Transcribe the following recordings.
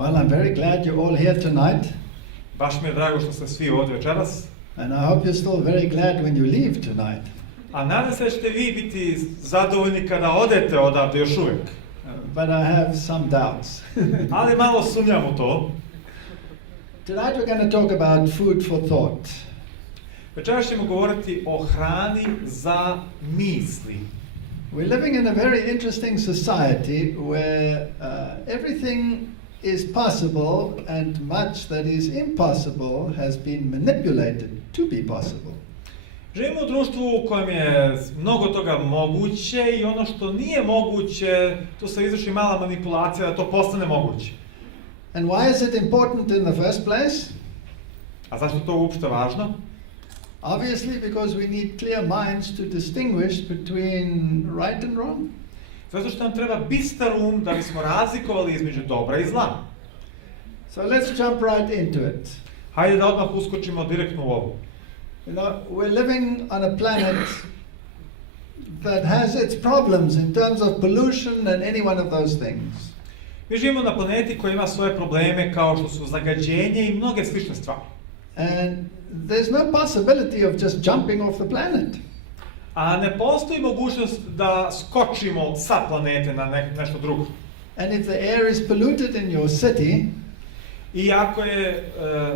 Well, I'm very glad you're all here tonight, Baš mi je drago što ste svi ovdje večeras. and I hope you're still very glad when you leave tonight. A nadam se da ćete vi biti zadovoljni kada odete odavde još uvijek. But I have some doubts. Ali malo sumnjam u to. Tonight we're going to talk about food for thought. Večeras ćemo govoriti o hrani za misli. We're living in a very interesting society where everything is possible and much that is impossible has been manipulated to be possible. Živimo u društvu u kojem je mnogo toga moguće i ono što nije moguće, tu se izvrši mala manipulacija da to postane moguće. And why is it important in the first place? A zašto je to uopšte važno? Obviously because we need clear minds to distinguish between right and wrong. Zato što nam treba bistar um da bismo razlikovali između dobra i zla. So let's jump right into it. Hajde da odmah uskočimo direktno u ovo. You know, we're living on a planet that has its problems in terms of pollution and any one of those things. Mi živimo na planeti koja ima svoje probleme kao što su zagađenje i mnoge slične stvari. And there's no possibility of just jumping off the planet. A ne postoji mogućnost da skočimo sa planete na nešto drugo. And if the air is polluted in your city, I ako je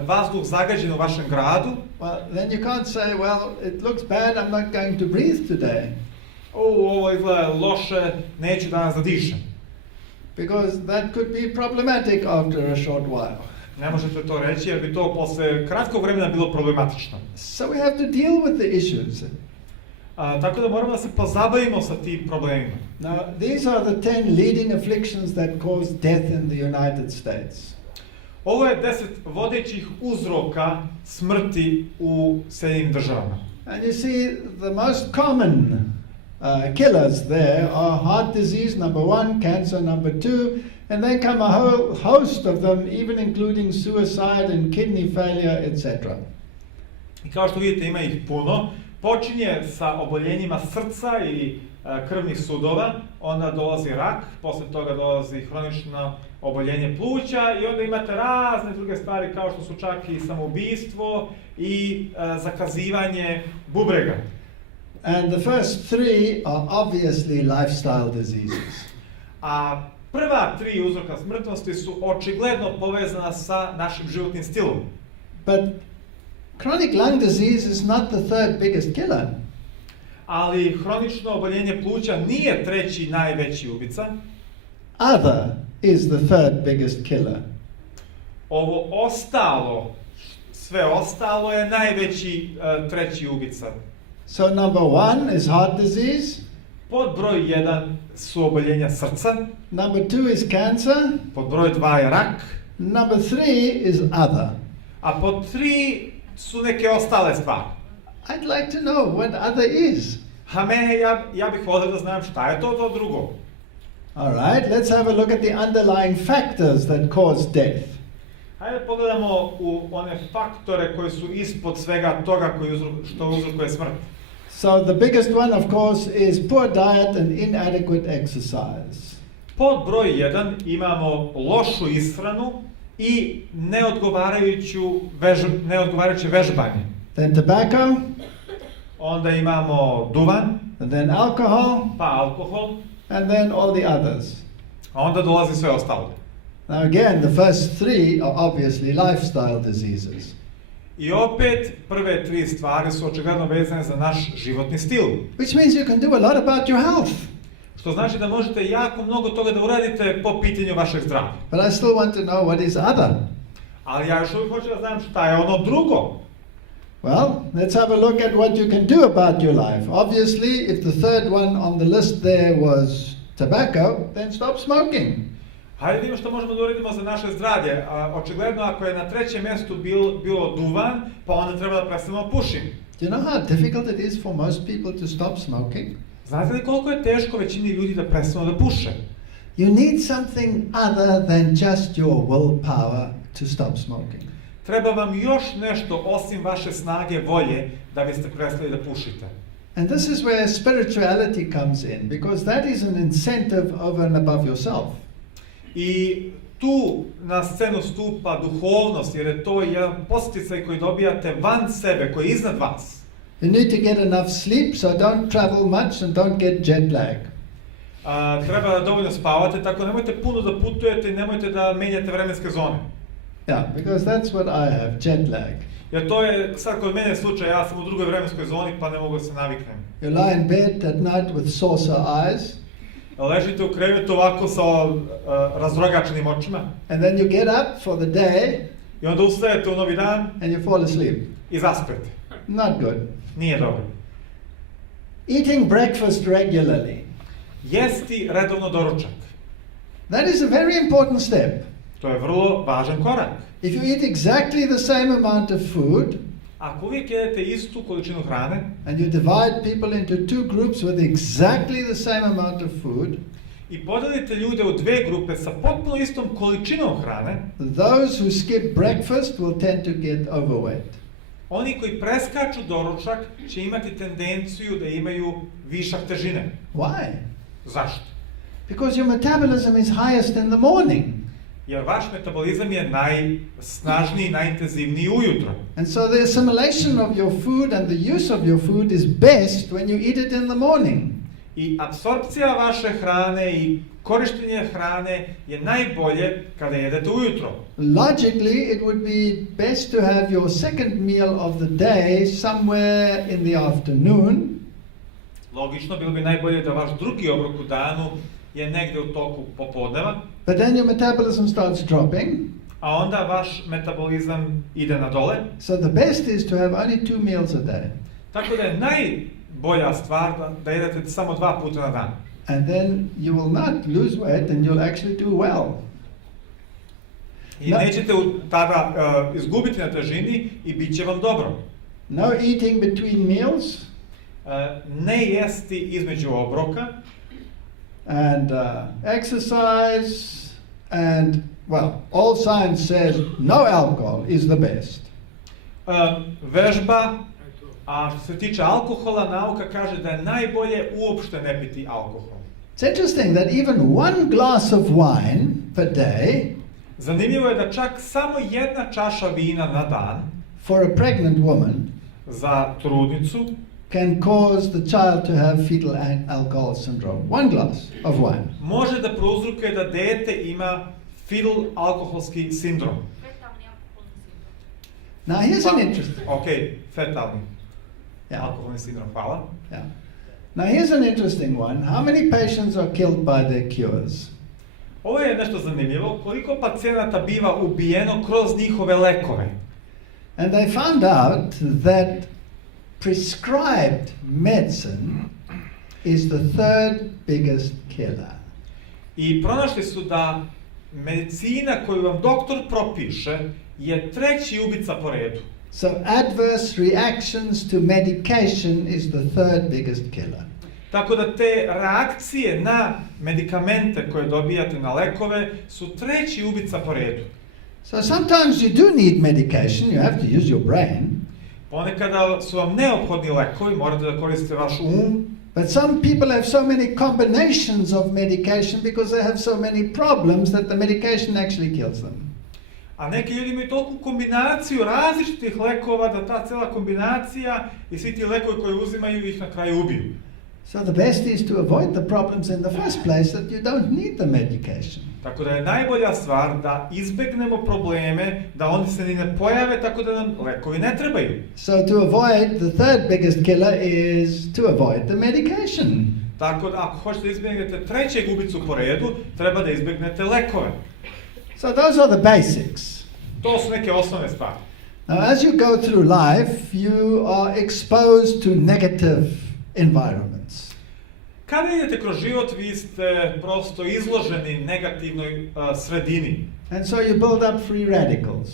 vazduh zagađen u vašem gradu, well, then you can't say, well, it looks bad, I'm not going to breathe today. ovo izgleda loše, neću danas da dišem. Because that could be problematic after a short while. Ne možete to reći jer bi to posle kratkog vremena bilo problematično. So we have to deal with the issues. Tako da moramo da se pozabavimo sa tim problemima. Now, these are the 10 leading afflictions that cause death in the United States. Ovo je 10 vodećih uzroka smrti u Sjedinjenim državama. And you see, the most common killers there are heart disease, number 1, cancer, number 2, and then come a whole host of them, even including suicide and kidney failure, etc. I kao što vidite ima ih puno. Počinje sa oboljenjima srca i krvnih sudova, onda dolazi rak, posle toga dolazi hronično oboljenje pluća i onda imate razne druge stvari kao što su čak i samoubistvo i zakazivanje bubrega. And the first 3 are obviously lifestyle diseases. A prva 3 uzroka smrtnosti su očigledno povezana sa našim životnim stilom. But chronic lung disease is not the third biggest killer. Ali hronično oboljenje pluća nije treći najveći ubica. Other is the third biggest killer. Ovo ostalo, sve ostalo je najveći treći ubica. So number 1 is heart disease. Pod broj 1 su oboljenja srca. Number 2 is cancer. Pod broj 2 je rak. Number 3 is other. A pod 3 su neke ostale stvari. I'd like to know what other is. Ja bih volio da znam šta je to drugo. All right, let's have a look at the underlying factors that cause death. Hajde pogledamo u one faktore koji su ispod svega toga što uzrokuje smrt. So the biggest one, of course, is poor diet and inadequate exercise. Pod broj 1 imamo lošu ishranu i neodgovarajuće vežbanje. Then tobacco. Onda imamo duvan. And then alcohol. Pa alkohol. And then all the others. A onda dolazi sve ostalo. Now again, the first 3 are obviously lifestyle diseases. I opet, prve 3 stvari su očigledno vezane za naš životni stil. Which means you can do a lot about your health. Što znači da možete jako mnogo toga da uradite po pitanju vašeg zdravlja. But I still want to know what is other. Ali ja još uvijek hoću da znam šta je ono drugo. Well, let's have a look at what you can do about your life. Obviously, if the third one on the list there was tobacco, then stop smoking. Hajde vidimo što možemo da uradimo za naše zdravlje. Očigledno ako je na trećem mjestu bilo duvan, pa onda treba da prestanemo pušim. Do you know how difficult it is for most people to stop smoking? Znate li koliko je teško većini ljudi da prestanu da puše? You need something other than just your willpower to stop smoking. Treba vam još nešto osim vaše snage volje da biste prestali da pušite. And this is where spirituality comes in, because that is an incentive over and above yourself. I tu na scenu stupa duhovnost, jer je to jedan podsticaj koji dobijate van sebe, koji je iznad vas. You need to get enough sleep, so don't travel much and don't get jet lag. Treba da dovoljno spavate, tako nemojte puno da putujete i nemojte da menjate vremenske zone. Yeah, because that's what I have, jet lag. Jer to je sad kod mene slučaj, ja sam u drugoj vremenskoj zoni pa ne mogu da se naviknem. You lie in bed at night with saucer eyes. Ležite u krevetu ovako sa razrogačenim očima. And then you get up for the day. I onda ustajete u novi dan. And you fall asleep. I zaspete. Not good. Nije dobro. Eating breakfast regularly. Jesti redovno doručak. That is a very important step. To je vrlo važan korak. If you eat exactly the same amount of food, ako uvijek jedete istu količinu hrane, and you divide people into two groups with exactly the same amount of food, i podelite ljude u dve grupe sa potpuno istom količinom hrane, those who skip breakfast will tend to get overweight. Oni koji preskaču doručak će imati tendenciju da imaju višak težine. Why? Zašto? Because your metabolism is highest in the morning. Jer vaš metabolizam je najsnažniji, najintenzivniji ujutro. And so the assimilation of your food and the use of your food is best when you eat it in the morning. I apsorpcija vaše hrane i korištenje hrane je najbolje kada jedete ujutro. Logically, it would be best to have your second meal of the day somewhere in the afternoon. Logično, bilo bi najbolje da vaš drugi obrok u danu je negde u toku popodneva. But then your metabolism starts dropping. A onda vaš metabolizam ide na dole. So the best is to have only 2 meals a day. Tako da je najbolja stvar da jedete samo 2 puta na dan. And then you will not lose weight and you'll actually do well. I nećete tada izgubiti na težini i bit će vam dobro. No eating between meals. Ne jesti između obroka. And exercise, and well, all science says no alcohol is the best. Vežba, a što se tiče alkohola, nauka kaže da je najbolje uopšte ne piti alkohol. It's interesting that even 1 glass of wine per day, zanimljivo je da čak samo 1 čaša vina na dan for a pregnant woman, za trudnicu, can cause the child to have fetal alcohol syndrome. 1 glass of wine. Može da prouzrokuje da dete ima fetal alkoholski sindrom. Now here's an interesting. Fetalni alkoholni sindrom. Hvala. Yeah. Now here's an interesting one. How many patients are killed by their cures? Ovo je nešto zanimljivo. Koliko pacijenata biva ubijeno kroz njihove lekove? And they found out that prescribed medicine is the 3rd biggest killer. I pronašli su da medicina koju vam doktor propiše je 3. ubica po redu. So adverse reactions to medication is the 3rd biggest killer. Tako da te reakcije na medikamente koje dobijate na lekove su 3. ubica po redu. So sometimes you do need medication, you have to use your brain. Ponekada su vam neophodni lekovi, morate da koristite vaš um. But some people have so many combinations of medication because they have so many problems that the medication actually kills them. A neki ljudi imaju toliku kombinaciju različitih lekova da ta cela kombinacija i svi ti lekovi koje uzimaju ih na kraju ubiju. So the best is to avoid the problems in the first place, that you don't need the medication. Tako da je najbolja stvar da izbegnemo probleme, da oni se ni ne pojave, tako da nam lekovi ne trebaju. So to avoid, the 3rd biggest killer is to avoid the medication. Tako da ako hoćete da izbegnete 3. ubicu po redu, treba da izbegnete lekove. So those are the basics. To su neke osnovne stvari. Now as you go through life, you are exposed to negative environments. Kada idete kroz život, vi ste prosto izloženi negativnoj sredini. And so you build up free radicals.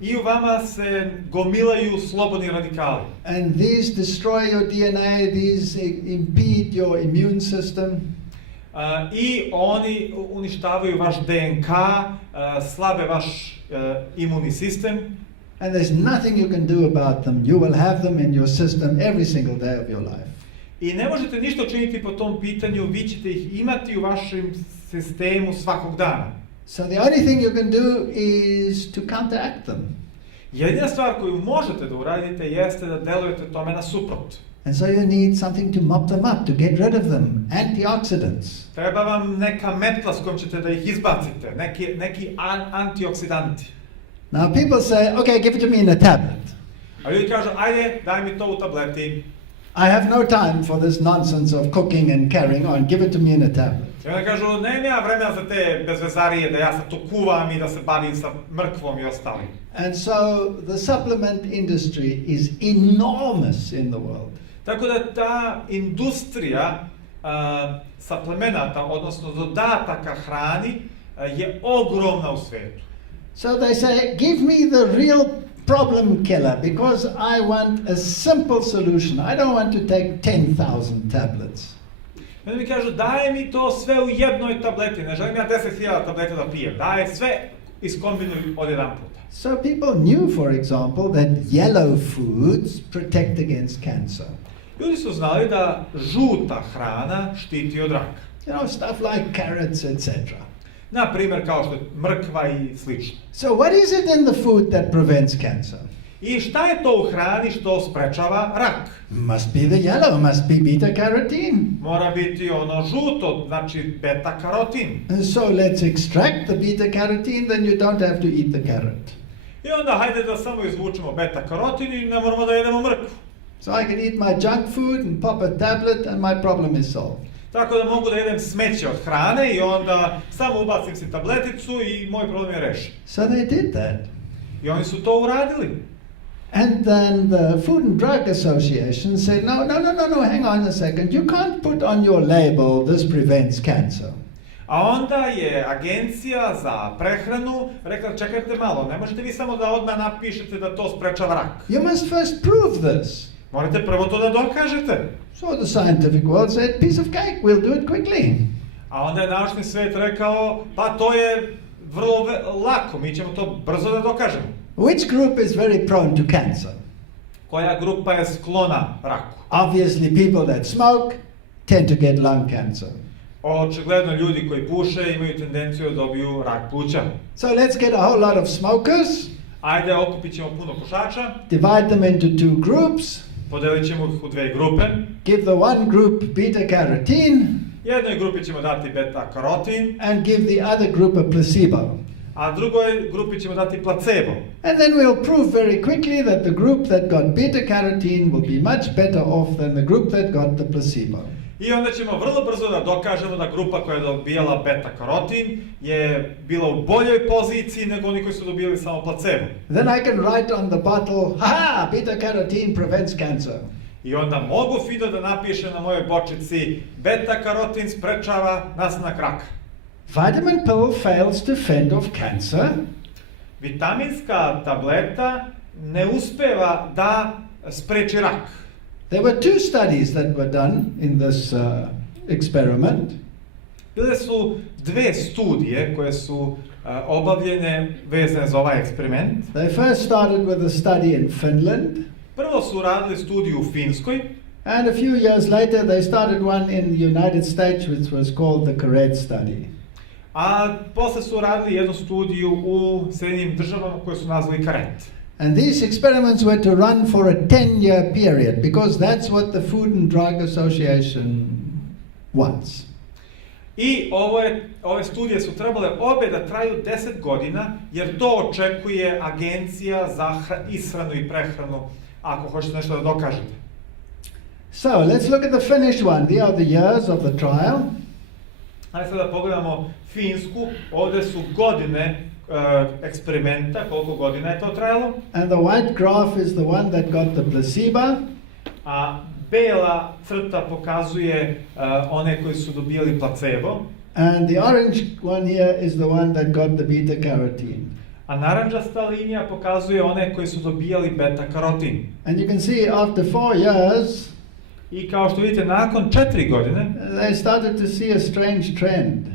I u vama se gomilaju slobodni radikali. And these destroy your DNA, these impede your immune system. I oni uništavaju vaš DNK, slabe vaš imunni sistem. And there's nothing you can do about them. You will have them in your system every single day of your life. I ne možete ništa učiniti po tom pitanju, vi ćete ih imati u vašem sistemu svakog dana. So the only thing you can do is to counteract them. Jedina stvar koju možete da uradite jeste da delujete tome nasuprot. And so you need something to mop them up, to get rid of them, antioxidants. Treba vam neka metla s kojom ćete da ih izbacite, neki antioksidanti. Now people say, okay, give it to me in a tablet. A ljudi kažu, ajde, daj mi to u tableti. I have no time for this nonsense of cooking and carrying on. Give it to me in a tablet. I onda kažu, nema vremena za te bezvezarije, da ja sad tu kuvam i da se bavim sa mrkvom i ostalim. And so the supplement industry is enormous in the world. Tako da ta industrija suplemenata, odnosno dodataka hrani, je ogromna u svetu. So they say, give me the real problem killer because I want a simple solution. I don't want to take 10,000 tablets. Onda mi kažu, daj mi to sve u jednoj tableti, ne želim ja 10.000 tableta da pijem, daj sve iskombinuj od jedan puta. So people knew, for example, that yellow foods protect against cancer. Ljudi su znali da žuta hrana štiti od raka. You know, stuff like carrots, etc. Na primjer, kao što je mrkva i slično. So what is it in the food that prevents cancer? I šta je to u hrani što sprečava rak? Must be the yellow, must be beta-carotene. Mora biti ono žuto, znači beta-karotin. And so let's extract the beta-carotene, then you don't have to eat the carrot. I onda hajde da samo izvučemo beta-karotin i ne moramo da jedemo mrkvu. So I can eat my junk food and pop a tablet and my problem is solved. Tako da mogu da jedem smeće od hrane i onda samo ubacim si tableticu i moj problem je rešen. So they did that. I oni su to uradili. And then the Food and Drug Association said, no, hang on a second. You can't put on your label, this prevents cancer. A onda je agencija za prehranu rekla, čekajte malo, ne možete vi samo da odmah napišete da to sprečava rak. You must first prove this. Morate prvo to da dokažete. So the scientific world said, piece of cake, we'll do it quickly. A onda je naučni svet rekao, pa to je vrlo lako, mi ćemo to brzo da dokažemo. Which group is very prone to cancer? Koja grupa je sklona raku? Obviously, people that smoke tend to get lung cancer. Očigledno ljudi koji puše imaju tendenciju da dobiju rak pluća. So let's get a whole lot of smokers. Ajde, okupit ćemo puno pušača. Divide them into two groups. Podelit ćemo ih u dve grupe. Give the one group beta-carotene. Jednoj grupi ćemo dati beta-karotin. And give the other group a placebo. A drugoj grupi ćemo dati placebo. And then we'll prove very quickly that the group that got beta-carotene will be much better off than the group that got the placebo. I onda ćemo vrlo brzo da dokažemo da grupa koja je dobijala beta-karotin je bila u boljoj poziciji nego oni koji su dobili samo placebo. Then I can write on the bottle, ha, beta-carotene prevents cancer. I onda mogu fino da napišem na mojoj bočici beta-karotin sprečava nastanak raka. Vitamin pill fails to fend off cancer. Vitaminska tableta ne uspeva da spreči rak. There were two studies that were done in this experiment. Bile su dve studije koje su obavljene vezane za ovaj eksperiment. They first started with a study in Finland. Prvo su radili studiju u Finskoj. And a few years later they started one in the United States which was called the CARET study. A posle su radili jednu studiju u Sjedinjenim državama koju su nazvali CARET. And these experiments were to run for a 10-year period because that's what the Food and Drug Association wants. I ove studije su trebale obe da traju 10 godina jer to očekuje Agencija za ishranu i prehranu ako hoćete nešto da dokažete. So let's look at the finished one. These are the years of the trial. Ajde sada pogledamo Finsku. Ovdje su godine eksperimenta, koliko godina je to trajalo. And the white graph is the one that got the placebo. A bela crta pokazuje one koji su dobijali placebo. And the orange one here is the one that got the beta-carotene. A naranđasta linija pokazuje one koji su dobijali beta-karotin. And you can see after 4 years, I kao što vidite, nakon 4 godine, they started to see a strange trend.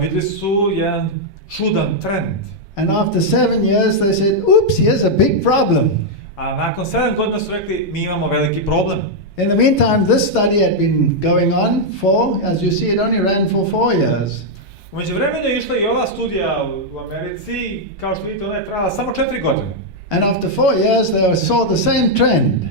vidjeli su jedan čudan trend. And after 7 years they said, oops, here's a big problem. A nakon 7 godina su rekli, mi imamo veliki problem. In the meantime, this study had been going on for, as you see, it only ran for 4 years. U međuvremenu je išla i ova studija u Americi, kao što vidite, ona je trajala samo 4 godine. And after 4 years, they saw the same trend.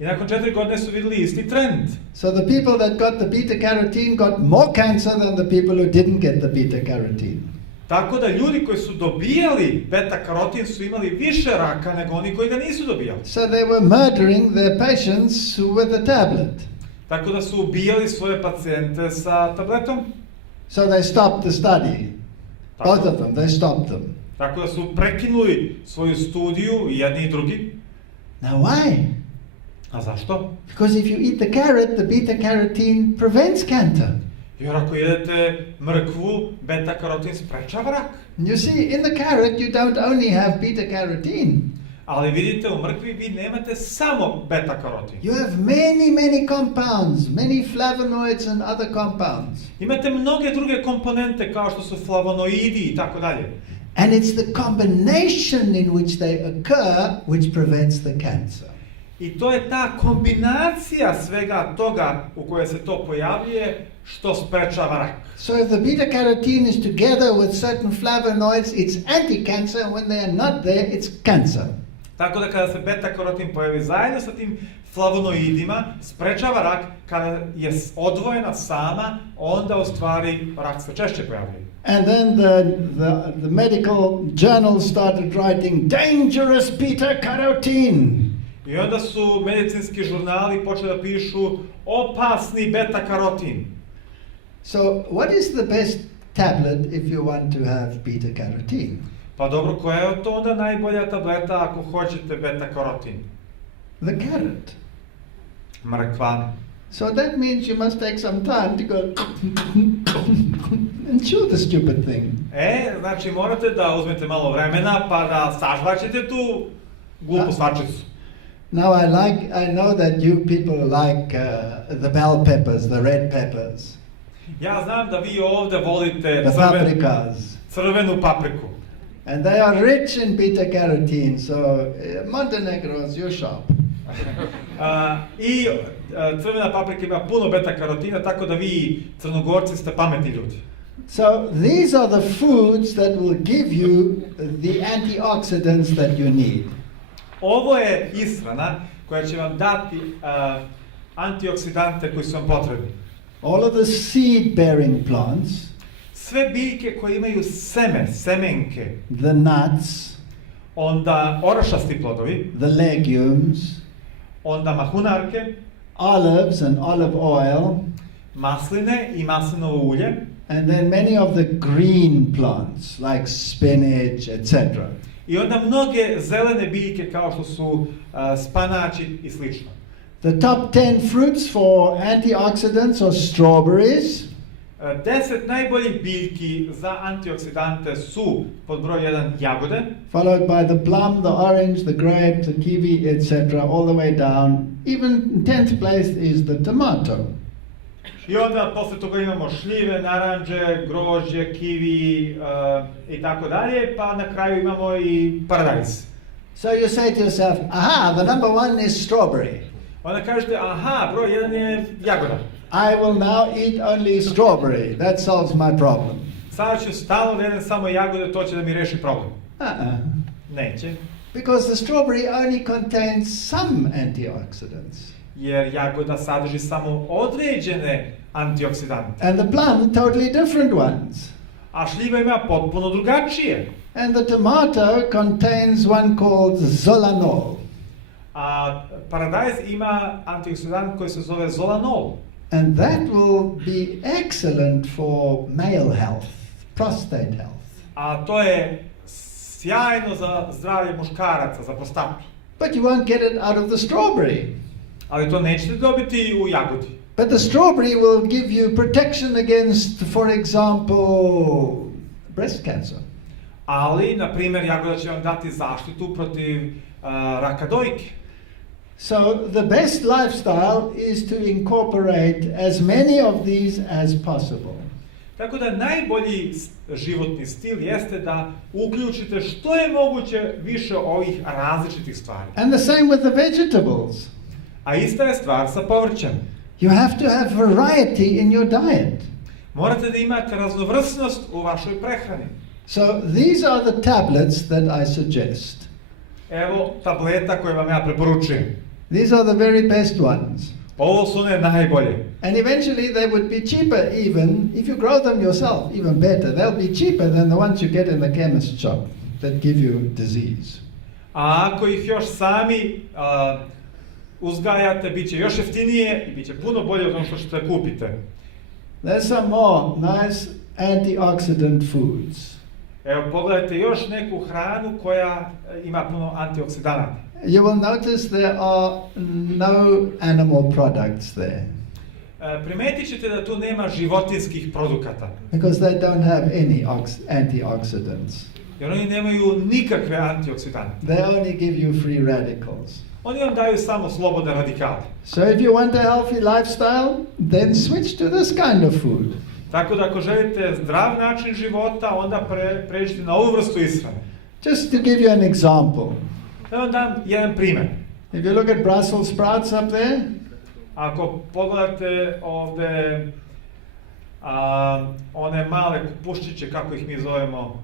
I nakon 4 godine su vidjeli isti trend. So the people that got the beta carotene got more cancer than the people who didn't get the beta carotene. Tako da ljudi koji su dobijali beta karotin su imali više raka nego oni koji ga nisu dobijali. So they were murdering their patients who were the tablet. Tako da su ubijali svoje pacijente sa tabletom. So they stopped the study. Both of them, they stopped them. Tako da su prekinuli svoju studiju, i jedni i drugi. Now why? A zašto? Because if you eat the carrot, the beta carotene prevents cancer. Jer ako jedete mrkvu, beta karotin sprečava rak. You see, in the carrot you don't only have beta carotene. Ali vidite, u mrkvi vi nemate samo beta karotin. You have many compounds, many flavonoids and other compounds. Imate mnoge druge komponente kao što su flavonoidi i tako dalje. And it's the combination in which they occur which prevents the cancer. I to je ta kombinacija svega toga u kojoj se to pojavljuje što sprečava rak. So if the beta carotene is together with certain flavonoids, it's anti-cancer, and when they are not there, it's cancer. Tako da kada se beta karotin pojavi zajedno sa tim flavonoidima, sprečava rak. Kada je odvojena sama, onda u stvari rak se češće pojavljuje. And then the medical journals started writing dangerous beta carotene. I onda su medicinski žurnali počeli da pišu opasni beta karotin. So what is the best tablet if you want to have beta carotene? Pa dobro, koja je to onda najbolja tableta ako hoćete beta karotin? The carrot. Mrkva. So that means you must take some time to go and chew the stupid thing. Znači morate da uzmete malo vremena pa da sažvaćete tu glupu stvarčicu. Now I know that you people like the bell peppers, the red peppers. Ja znam da vi ovde volite crvenu papriku. And they are rich in beta carotene, so Montenegro's your shop. I crvena paprika ima puno beta karotina, tako da vi Crnogorci ste pametni ljudi. So these are the foods that will give you the antioxidants that you need. Ovo je ishrana koja će vam dati antioksidante koji su vam potrebni. All of the seed-bearing plants, sve biljke koje imaju semenke, the nuts, onda orašasti plodovi, the legumes, onda mahunarke, olives and olive oil, masline i maslinovo ulje, and then many of the green plants like spinach, etc. I onda mnoge zelene biljke kao što su spanači i slično. The top 10 fruits for antioxidants are strawberries. 10 najboljih biljki za antioksidante su pod broj 1 jagode, followed by the plum, the orange, the grape, the kiwi, etc. all the way down. Even in 10th place is the tomato. I onda posle toga imamo šljive, naranđe, grožđe, kiwi i tako dalje, pa na kraju imamo i paradajz. So you say to yourself, aha, the number 1 is strawberry. Onda kažete, aha, broj 1 je jagoda. I will now eat only strawberry. That solves my problem. Sada ću stalno da jedem samo jagode, to će da mi reši problem. Neće. Because the strawberry only contains some antioxidants. Jer jagoda sadrži samo određene antioksidante. And the plum totally different ones. A šljiva ima potpuno drugačije. And the tomato contains one called zolanol. A paradajz ima antioksidant koji se zove zolanol. And that will be excellent for male health, prostate health. A to je sjajno za zdravlje muškaraca, za prostatu. But you won't get it out of the strawberry. Ali to nećete dobiti u jagodi. But the strawberry will give you protection against, for example, breast cancer. Ali, na primjer, jagoda će vam dati zaštitu protiv raka dojke. So the best lifestyle is to incorporate as many of these as possible. Tako da najbolji životni stil jeste da uključite što je moguće više ovih različitih stvari. And the same with the vegetables. A ista je stvar sa povrćem. You have to have variety in your diet. Morate da imate raznovrsnost u vašoj prehrani. So these are the tablets that I suggest. Evo tableta koje vam ja preporučujem. These are the very best ones. Ovo su one najbolje. And eventually they would be cheaper even, if you grow them yourself, even better. They'll be cheaper than the ones you get in the chemist shop that give you disease. A ako ih još sami uzgajate, bit će još jeftinije i bit će puno bolje od onog što kupite. There's some more nice antioxidant foods. Evo, pogledajte još neku hranu koja ima puno antioksidanata. You will notice there are no animal products there. Primetit ćete da tu nema životinskih produkata. Because they don't have any antioxidants. Jer oni nemaju nikakve antioksidante. They only give you free radicals. Oni vam daju samo slobodne radikale. So if you want a healthy lifestyle, then switch to this kind of food. Tako da ako želite zdrav način života, onda pređite na ovu vrstu ishrane. Just to give you an example. Da vam dam jedan primjer. If you look at Brussels sprouts up there, ako pogledate ovde one male puščiće, kako ih mi zovemo?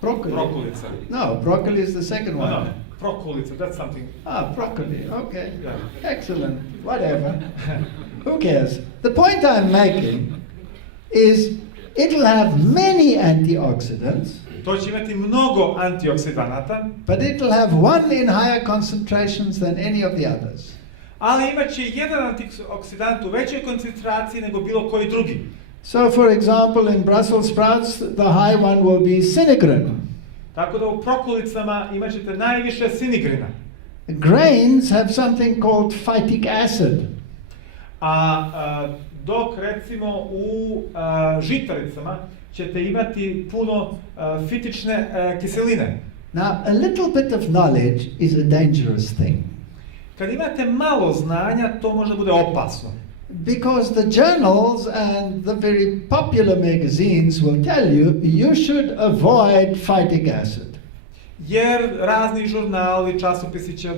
Prokulice. No, broccoli is the second one. No, prokulice, that's something. Broccoli, okay. Yeah. Excellent, whatever. Who cares? The point I'm making is it'll have many antioxidants. To će imati mnogo antioksidanata. But it'll have one in higher concentrations than any of the others. Ali imaće jedan antioksidant u većoj koncentraciji nego bilo koji drugi. So, for example, in Brussels sprouts, the high one will be sinigrin. Tako da u prokulicama imat ćete najviše sinigrina. Grains have something called phytic acid. Dok recimo u žitaricama ćete imati puno fitične kiseline. Now, a little bit of knowledge is a dangerous thing. Kad imate malo znanja, to može bude opasno. Because the journals and the very popular magazines will tell you you should avoid phytic acid. Jer razni žurnali, časopisi će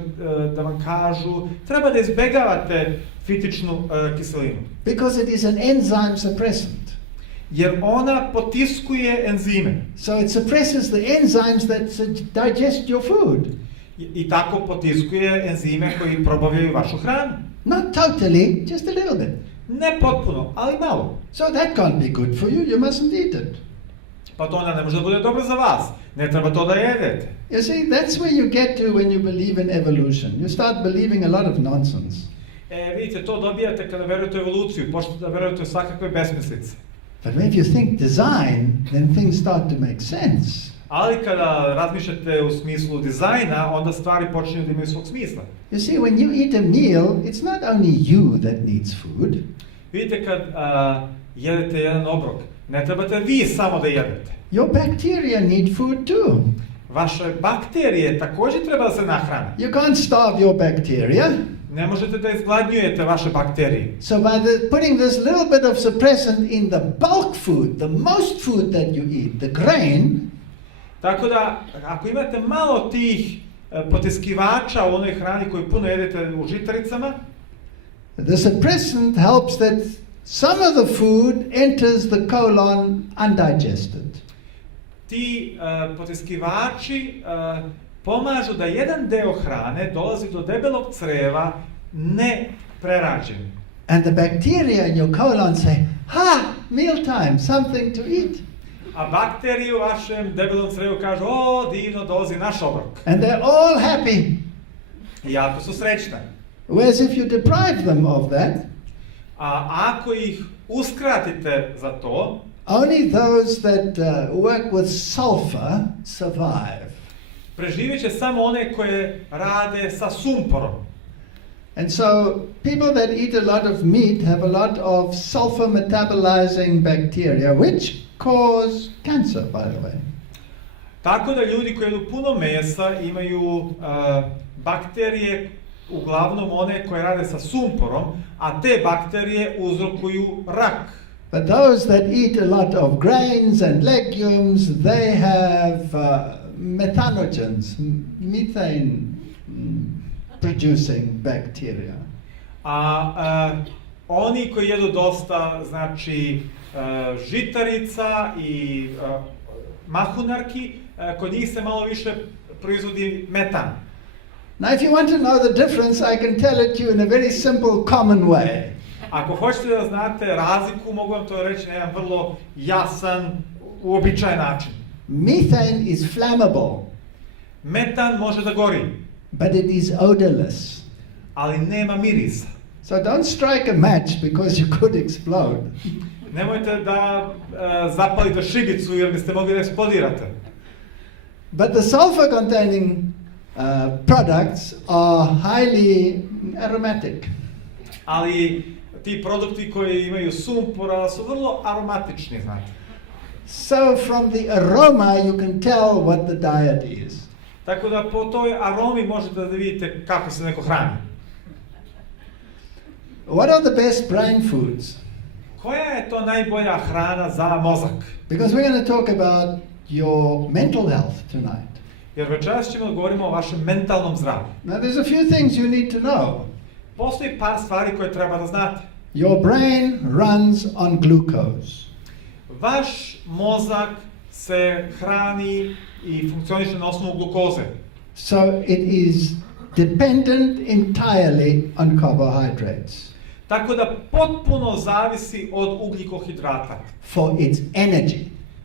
da vam kažu treba da izbegavate fitičnu kiselinu. Because it is an enzyme suppressant. Jer ona potiskuje enzime. So it suppresses the enzymes that digest your food. I tako potiskuje enzime koji probavljaju vašu hranu. Not totally, just a little bit. Ne potpuno, ali malo. So that can't be good for you, you mustn't eat it. Pa to onda ne može da bude dobro za vas. Ne treba to da jedete. You see, that's where you get to when you believe in evolution. You start believing a lot of nonsense. Vidite, to dobijate kada verujete u evoluciju, počnete da verujete u svakakve besmislice. But if you think design, then things start to make sense. Ali kada razmišljate u smislu dizajna, onda stvari počinju da imaju svog smisla. You see, when you eat a meal, it's not only you that needs food. Vidite, kad jedete jedan obrok, ne trebate vi samo da jedete. Your bacteria need food too. Vaše bakterije također treba da se nahrane. You can't starve your bacteria. Ne možete da izgladnjujete vaše bakterije. So by putting this little bit of suppressant in the bulk food, the most food that you eat, the grain, tako da, ako imate malo tih potiskivača u onoj hrani koju puno jedete u žitaricama, the suppressant helps that some of the food enters the colon undigested. Ti potiskivači pomažu da jedan deo hrane dolazi do debelog creva ne prerađen. And the bacteria in your colon say, meal time, something to eat. A bakterije u vašem debelom crevu kažu, divno, dolazi naš obrok. And they're all happy. I jako su srećne. Whereas if you deprive them of that, a ako ih uskratite za to, only those that work with sulfur survive. Preživjet će samo one koje rade sa sumporom. And so people that eat a lot of meat have a lot of sulfur metabolizing bacteria, which cause cancer, by the way. Tako da ljudi koji jedu puno mesa imaju bakterije, uglavnom one koje rade sa sumporom, a te bakterije uzrokuju rak. But those that eat a lot of grains and legumes, they have methanogens, methane producing bacteria. A oni koji jedu dosta, znači, žitarica i mahunarki, kod njih se malo više proizvodi metan. Now, if you want to know the difference, I can tell it to you in a very simple, common way. Ako hoćete da znate razliku, mogu vam to reći na jedan vrlo jasan, uobičajen način. Methane is flammable, Metan može da gori, but it is odorless. ali nema mirisa. So don't strike a match because you could explode. Nemojte da zapalite šibicu jer biste mogli da eksplodirate. But the sulfur-containing products are highly aromatic. Ali ti produkti koji imaju sumpora su vrlo aromatični, znate. So from the aroma you can tell what the diet is. Tako da po toj aromi možete da vidite kako se neko hrani. What are the best brain foods? Koja je to najbolja hrana za mozak? Because we're going to talk about your mental health tonight. Jer večeras ćemo da govorimo o vašem mentalnom zdravlju. Now there's a few things you need to know. Postoji par stvari koje treba da znate. Your brain runs on glucose. Vaš mozak se hrani i funkcioniše na osnovu glukoze. So it is dependent entirely on carbohydrates Tako da potpuno zavisi od ugljikohidrata for its energy.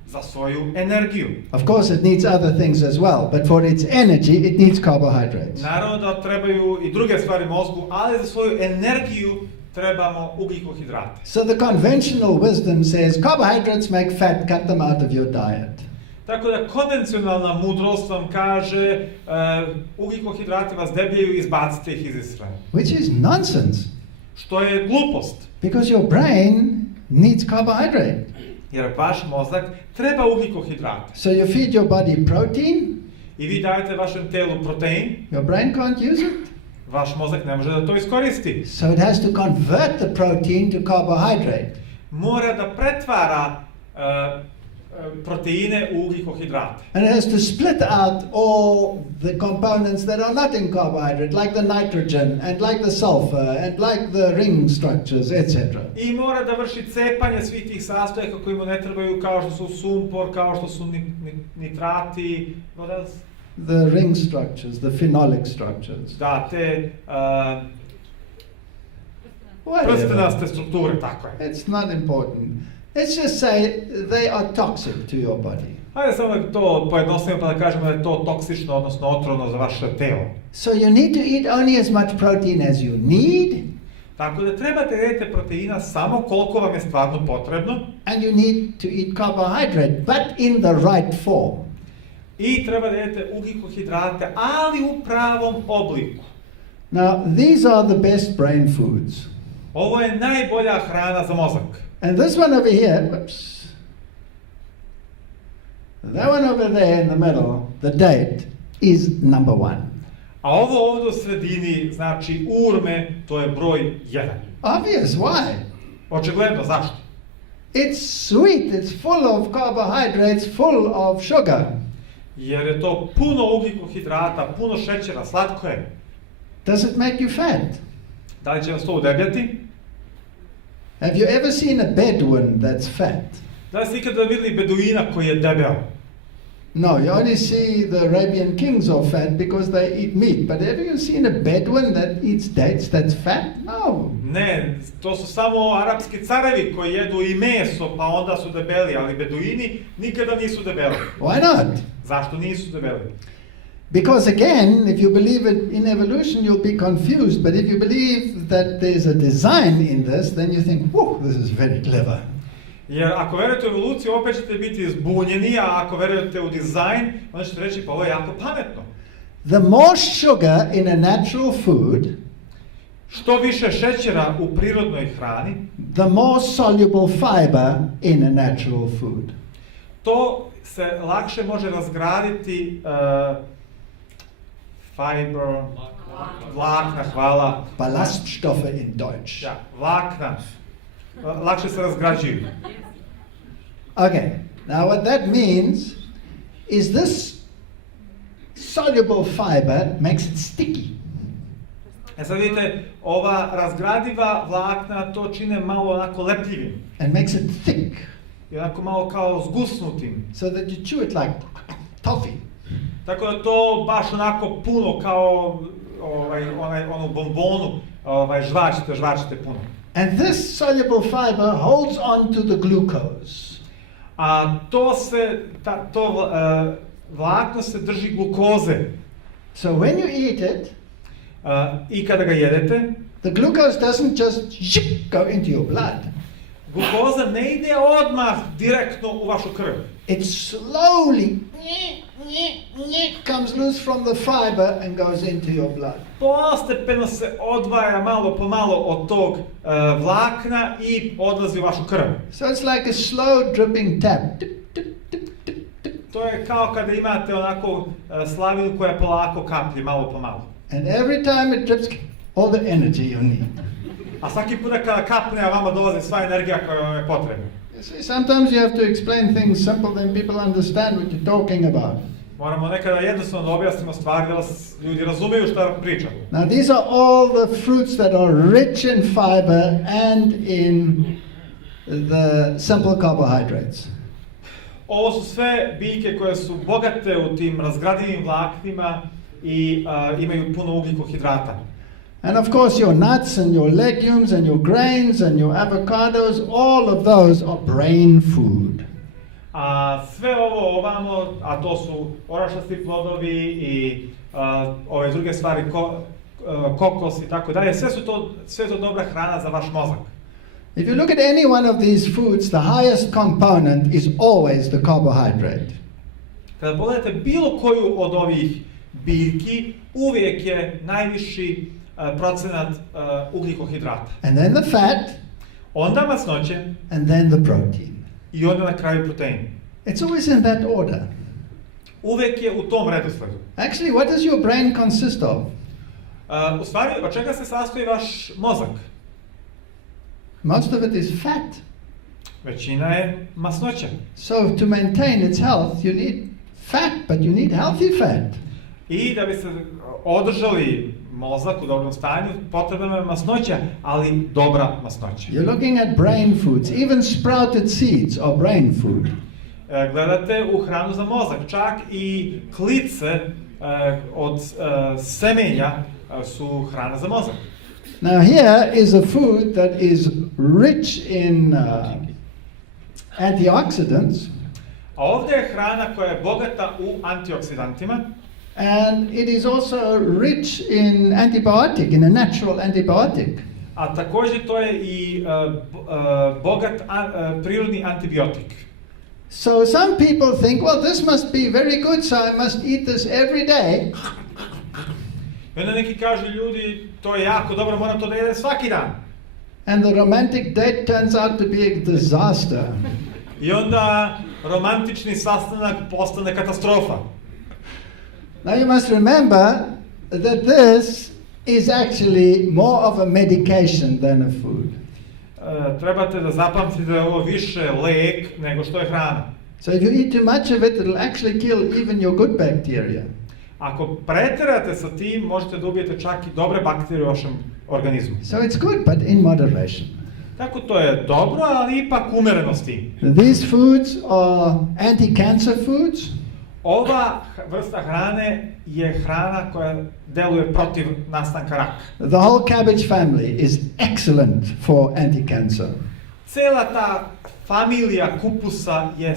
za svoju energiju. Of course, it needs other things as well, but for its energy, it needs carbohydrates. Naravno da trebaju i druge stvari mozgu, ali za svoju energiju trebamo ugljikohidrate. So the conventional wisdom says carbohydrates make fat, cut them out of your diet. Tako da konvencionalna mudrost vam kaže ugljikohidrati vas debljaju, izbacite ih iz ishrane. Which is nonsense, Što je glupost, because your brain needs carbohydrate. jer vaš mozak treba ugljikohidrate. So you feed your body protein, I vi dajete vašem telu protein, your brain can't use it. vaš mozak ne može da to iskoristi. So it has to convert the protein to carbohydrate. Mora da pretvara proteine u ugljikohidrate. And it has to split out all the components that are not in carbohydrate, like the nitrogen, and like the sulfur, and like the ring structures, etc. I mora da vrši cepanje svih tih sastojaka koji mu ne trebaju, kao što su sumpor, kao što su nitrati, what else? The ring structures, the phenolic structures. Da, te Whatever. prstenaste strukture, tako je. It's not important. Let's just say they are toxic to your body. Hajde samo da to pojednostavimo pa da kažemo da je to toksično, odnosno otrovno za vaše telo. So you need to eat only as much protein as you need, Tako da trebate da jedete proteina samo koliko vam je stvarno potrebno and you need to eat carbohydrate, but in the right form. i treba da jedete ugljikohidrate, ali u pravom obliku. Now, these are the best brain foods. Ovo je najbolja hrana za mozak. And this one over here, whoops, that one over there in the middle, the date, is number one. A ovo ovdje u sredini, znači urme, to je broj 1. Obvious, why? Očigledno, zašto? It's sweet, it's full of carbohydrates, full of sugar. Jer je to puno ugljikohidrata, puno šećera, slatko je. Does it make you fat? Da li će vas to udebljati? Have you ever seen a Bedouin that's fat? Da li ste ikada vidjeli beduina koji je debel? No, you only see the Arabian kings are fat because they eat meat. But have you seen a Bedouin that eats dates that's fat? No. Ne, to su samo arapski carevi koji jedu i meso, pa onda su debeli, ali beduini nikada nisu debeli. Why not? Zašto nisu debeli? Because again, if you believe in evolution, you'll be confused. But if you believe that there's a design in this, then you think, whoa, this is very clever. Jer ako verujete u evoluciju, opet ćete biti zbunjeni, a ako verujete u dizajn, onda ćete reći, pa ovo je jako pametno. The more sugar in a natural food, Što više šećera u prirodnoj hrani, the more soluble fiber in a natural food. to se lakše može razgraditi fiber, vlakna, hvala. Ballaststoffe in Deutsch. Ja, vlakna. Lakše se razgrađuju. Okay, now what that means is this soluble fiber makes it sticky. Sad vidite, ova razgradiva vlakna to čine malo onako lepljivim. And makes it thick. I onako malo kao zgusnutim. So that you chew it like toffee. Tako da to baš onako puno kao onu bombonu žvačite puno. And this soluble fiber holds on to the glucose. A to vlakno se drži glukoze. So when you eat it, I kada ga jedete, the glucose doesn't just go into your blood. Glukoza ne ide odmah direktno u vašu krv. It slowly comes loose from the fiber and goes into your blood. Postepeno se odvaja malo po malo od tog vlakna i odlazi u vašu krv. So it's like a slow dripping tap. To je kao kada imate onako slavinu koja polako kaplje, malo po malo. And every time it drips, all the energy you need. A svaki put kada kapne, a vama dolazi sva energija koja vam je potrebna. You see, sometimes you have to explain things simple, then people understand what you're talking about. Moramo nekada jednostavno da objasnimo stvari da ljudi razumeju šta pričamo. Now these are all the fruits that are rich in fiber and in the simple carbohydrates. Ovo su sve biljke koje su bogate u tim razgradivim vlaknima i imaju puno ugljikohidrata. And of course your nuts and your legumes and your grains and your avocados, all of those are brain food. A sve ovo ovamo, a to su orašasti plodovi i ove druge stvari, kokos i tako dalje, sve to dobra hrana za vaš mozak. If you look at any one of these foods, the highest component is always the carbohydrate. Kada pogledate bilo koju od ovih biljki, uvijek je najviši procenat ugljikohidrata. And then the fat. Onda masnoće. And then the protein. I onda na kraju protein. It's always in that order. Uvijek je u tom redosledu. Actually, what does your brain consist of? U stvari, od čega se sastoji vaš mozak? Most of it is fat. Većina je masnoća. So to maintain its health, you need fat, but you need healthy fat. I da bi se održali mozak u dobrom stanju, potrebna je masnoća, ali dobra masnoća. You're looking at brain foods. Even sprouted seeds are brain food. Gledate u hranu za mozak, čak i klice od semenja su hrana za mozak. Now here is a food that is rich in antioxidants. A ovdje je hrana koja je bogata u antioksidantima. And it is also rich in antibiotic, in a natural antibiotic. A također to je i bogat prirodni antibiotik. So some people think, well, this must be very good, so I must eat this every day. I onda neki kažu ljudi, to je jako dobro, moram to da jedem svaki dan. And the romantic date turns out to be a disaster. I onda romantični sastanak postane katastrofa. Now you must remember that this is actually more of a medication than a food. Trebate da zapamtite da je ovo više lek nego što je hrana. So if you eat too much of it, it'll actually kill even your good bacteria. Ako preterate sa tim, možete da ubijete čak i dobre bakterije u vašem organizmu. So it's good, but in moderation. Tako to je dobro, ali ipak umereno s tim. These foods are anti-cancer foods. Ova vrsta hrane je hrana koja deluje protiv nastanka raka. The whole cabbage family is excellent for anti-cancer. Cela ta familija kupusa je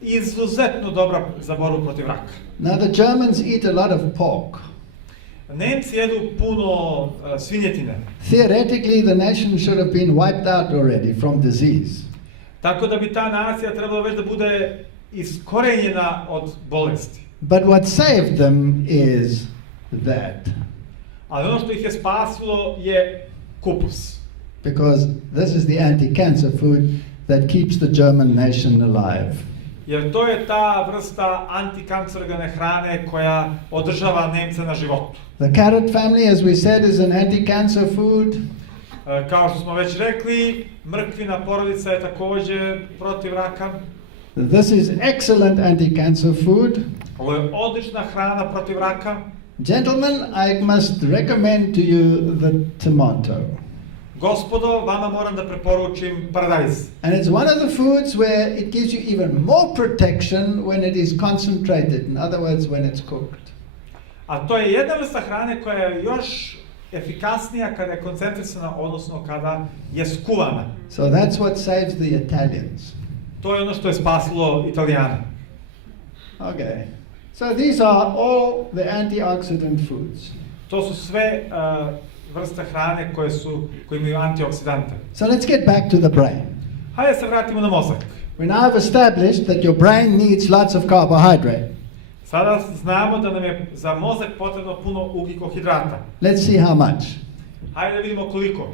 izuzetno dobra za borbu protiv raka. Now the Germans eat a lot of pork. Nemci jedu puno svinjetine. Theoretically, the nation should have been wiped out already from disease. Tako da bi ta nacija trebala već da bude iskorenjena od bolesti. But what saved them is that. Ali ono što ih je spasilo je kupus. Because this is the anti-cancer food that keeps the German nation alive. Jer to je ta vrsta antikancerogene hrane koja održava Nemce na životu. The carrot family, as we said, is an anti-cancer food. Kao što smo već rekli, mrkvina porodica je također protiv raka. This is excellent anti-cancer food. Ovo je odlična hrana protiv raka. Gentlemen, I must recommend to you the tomato. Gospodo, vama moram da preporučim paradajz. And it's one of the foods where it gives you even more protection when it is concentrated. In other words, when it's cooked. A to je jedna vrsta hrane koja je još efikasnija kada je koncentrisana, odnosno kada je skuvana. So that's what saves the Italians. To je ono što je spasilo Italijane. Okay. So these are all the antioxidant foods. To su sve vrste hrane koje imaju antioksidante. So let's get back to the brain. Hajde se vratimo na mozak. We now have established that your brain needs lots of carbohydrate. Sada znamo da nam je za mozak potrebno puno ugljikohidrata. Let's see how much. Hajde da vidimo koliko.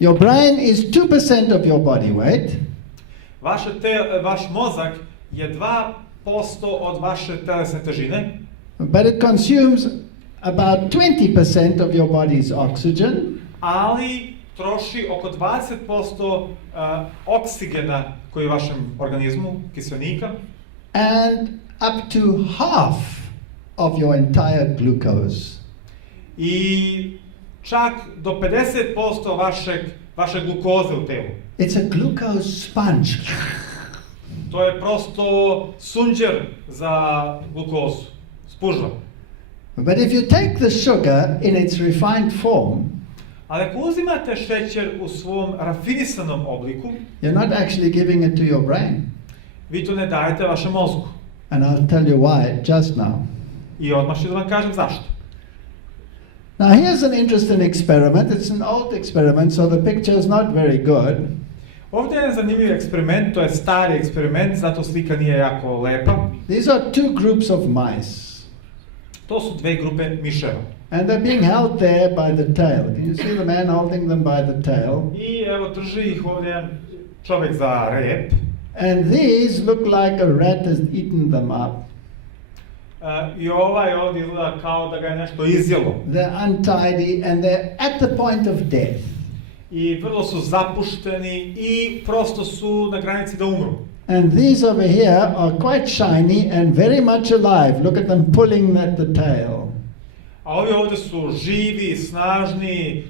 Your brain is 2% of your body weight. Vaš mozak je 2% od vaše telesne težine. But it consumes about 20% of your body's oxygen. Ali troši oko 20% oksigena koji je u vašem organizmu, kiselnika. And up to half of your entire glucose. I čak do 50% vaše glukoze u telu. It's a glucose sponge. To je prosto sunđer za glukozu, spužva. But if you take the sugar in its refined form, ali ako uzimate šećer u svom rafinisanom obliku, you're not actually giving it to your brain. Vi to ne dajete vašem mozgu. And I'll tell you why just now. I odmah ću da vam kažem zašto. Now here's an interesting experiment. It's an old experiment, so the picture is not very good. Ovdje je jedan zanimljiv eksperiment, to je stari eksperiment, zato slika nije jako lepa. These are two groups of mice. To su dve grupe miševa. And they're being held there by the tail. Can you see the man holding them by the tail? I evo drži ih ovdje čovjek za rep. And these look like a rat has eaten them up. I ovaj ovdje izgleda kao da ga je nešto izjelo. They're untidy and they're at the point of death. I vrlo su zapušteni i prosto su na granici da umru. And these over here are quite shiny and very much alive. Look at them pulling at the tail. A ovi ovdje su živi, snažni,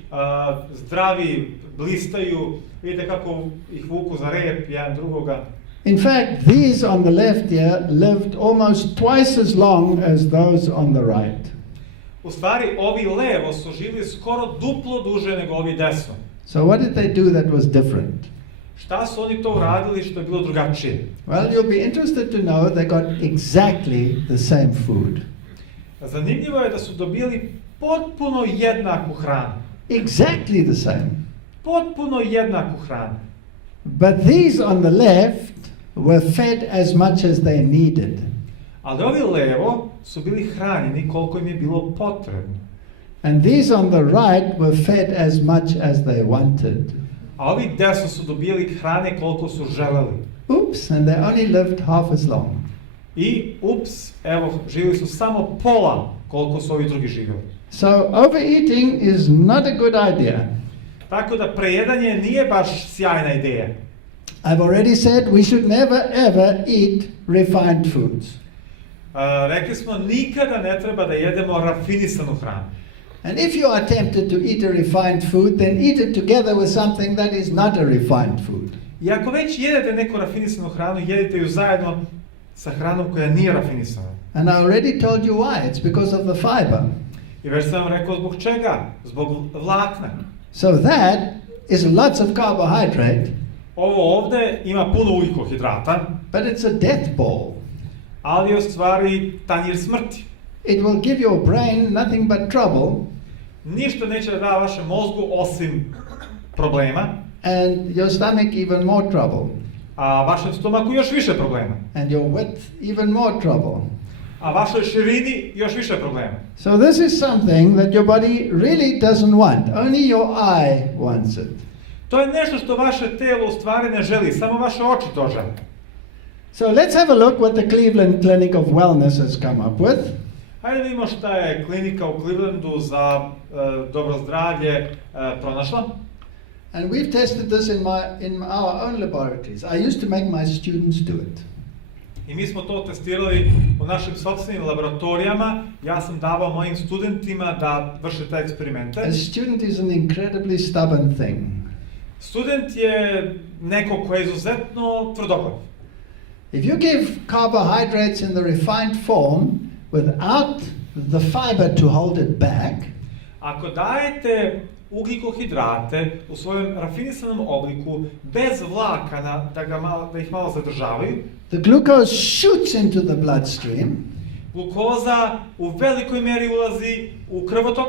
zdravi, blistaju. Vidite kako ih vuku za rep jedan drugoga. In fact, these on the left here lived almost twice as long as those on the right. U stvari, ovi levo su živjeli skoro duplo duže nego ovi desno. So what did they do that was different? Šta su oni to uradili što je bilo drugačije? Well, you'll be interested to know they got exactly the same food. Zanimljivo je da su dobili potpuno jednaku hranu. Exactly the same. Potpuno jednaku hranu. But these on the left were fed as much as they needed. Ali ovi levo su bili hranjeni koliko im je bilo potrebno. And these on the right were fed as much as they wanted. A ovi desno su dobili hrane koliko su želeli. Oops, and they only lived half as long. I ups, evo, živjeli su samo pola koliko su ovi drugi živjeli. So overeating is not a good idea. Tako da prejedanje nije baš sjajna ideja. I've already said we should never ever eat refined foods. Rekli smo nikada ne treba da jedemo rafinisanu hranu. And if you are tempted to eat a refined food, then eat it together with something that is not a refined food. I ako već jedete neku rafinisanu hranu, jedite ju zajedno sa hranom koja nije rafinisana. And I already told you why. It's because of the fiber. I već sam vam rekao zbog čega? Zbog vlakna. So that is lots of carbohydrate. Ovo ovdje ima puno ugljikohidrata. But it's a death ball. Ali je u stvari tanjir smrti. It will give your brain nothing but trouble. Ništa neće da da vašem mozgu osim problema. And your stomach even more trouble. A vašem stomaku još više problema. And your width even more trouble. A vašoj širini još više problema. So this is something that your body really doesn't want. Only your eye wants it. To je nešto što vaše telo u stvari ne želi, samo vaše oči to žele. So let's have a look what the Cleveland Clinic of Wellness has come up with. Hajde vidimo šta je klinika u Clevelandu za dobro zdravlje pronašla. And we've tested this in our own laboratories. I used to make my students do it. I mi smo to testirali u našim sopstvenim laboratorijama. Ja sam davao mojim studentima da vrše te eksperimente. A student is an incredibly stubborn thing. Student je neko ko je izuzetno tvrdoglav. If you give carbohydrates in the refined form without the fiber to hold it back, ako dajete ugljikohidrate u svojem rafinisanom obliku bez vlakana da ih malo zadržavaju, the glucose shoots into the bloodstream, glukoza u velikoj meri ulazi u krvotok.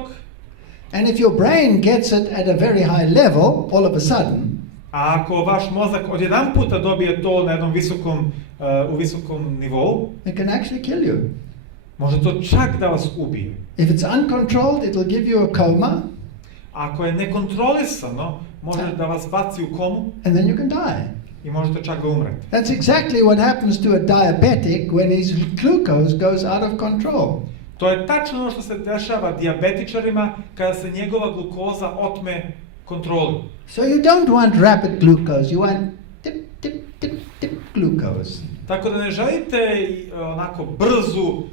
and if your brain gets it at a very high level, all of a sudden, A ako vaš mozak odjedan puta dobije to na jednom visokom nivou, it can actually kill you. može to čak da vas ubije. If it's uncontrolled, it'll give you a coma, Ako je nekontrolisano, može da vas baci u komu and then you can die. i možete čak da umrete. That's exactly what happens to a diabetic when his glucose goes out of control. To je tačno ono što se dešava dijabetičarima kada se njegova glukoza otme kontroli. So you don't want rapid glucose, you want tip, tip, tip, tip glucose. Tako da ne želite onako brzu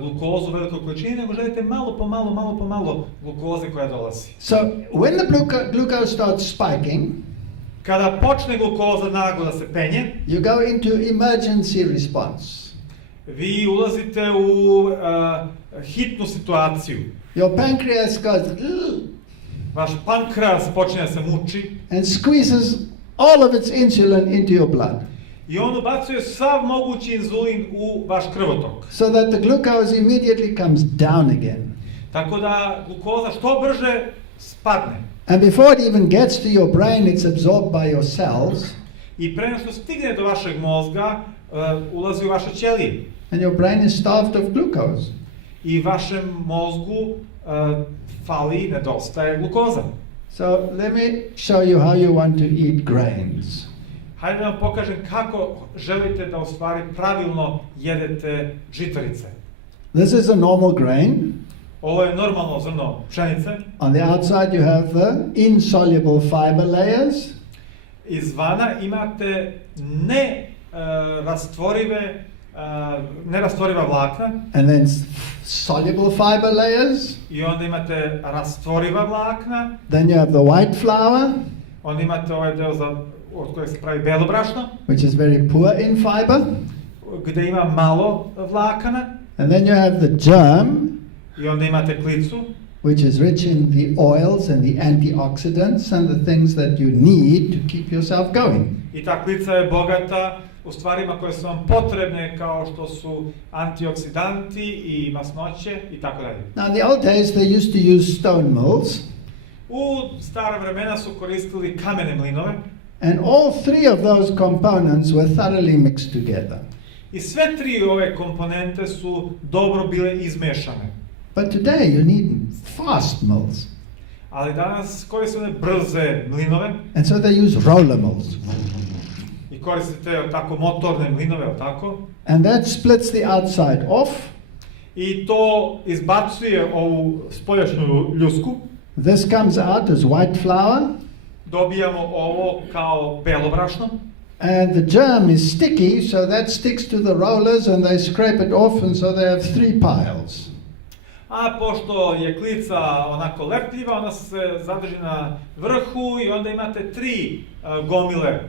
glukozu u velikoj količini, nego želite malo po malo glukoze koja dolazi. So when the glucose starts spiking, Kada počne glukoza naglo da se penje, you go into emergency response. vi ulazite u hitnu situaciju. Your pancreas goes "Ugh," Vaš pankreas počinje da se muči and squeezes all of its insulin into your blood, i on ubacuje sav mogući inzulin u vaš krvotok. so that the glucose immediately comes down again. Tako da glukoza što brže spadne. And before it even gets to your brain, it's absorbed by your cells, I pre nego što stigne do vašeg mozga, ulazi u vaše ćelije. and your brain is starved of glucose. I vašem mozgu fali, nedostaje glukoza. So let me show you how you want to eat grains. Hajde da vam pokažem kako želite da u stvari pravilno jedete žitarice. This is a normal grain. Ovo je normalno zrno pšenice. On the outside you have the insoluble fiber layers, Izvana imate nerastvoriva vlakna and then soluble fiber layers. i onda imate rastvoriva vlakna. Then you have the white flour, Onda imate ovaj deo od kojeg se pravi belo brašno, which is very poor in fiber. gde ima malo vlakana. And then you have the germ, I onda imate klicu, which is rich in the oils and the antioxidants and the things that you need to keep yourself going. i ta klica je bogata u stvarima koje su vam potrebne, kao što su antioksidanti i masnoće i tako dalje. Now in the old days they used to use stone mills, U stara vremena su koristili kamene mlinove and all three of those components were thoroughly mixed together. i sve tri ove komponente su dobro bile izmešane. But today you need fast mills, Ali danas koriste one brze mlinove and so they use roller mills. i koristite tako motorne mlinove, tako? And that splits the outside off. I to izbacuje ovu spoljašnju ljusku. This comes out as white flour, Dobijamo ovo kao belo brašno. and the germ is sticky, so that sticks to the rollers and they scrape it off, and so they have three piles. A pošto je klica onako lepljiva, ona se zadrži na vrhu i onda imate tri gomile,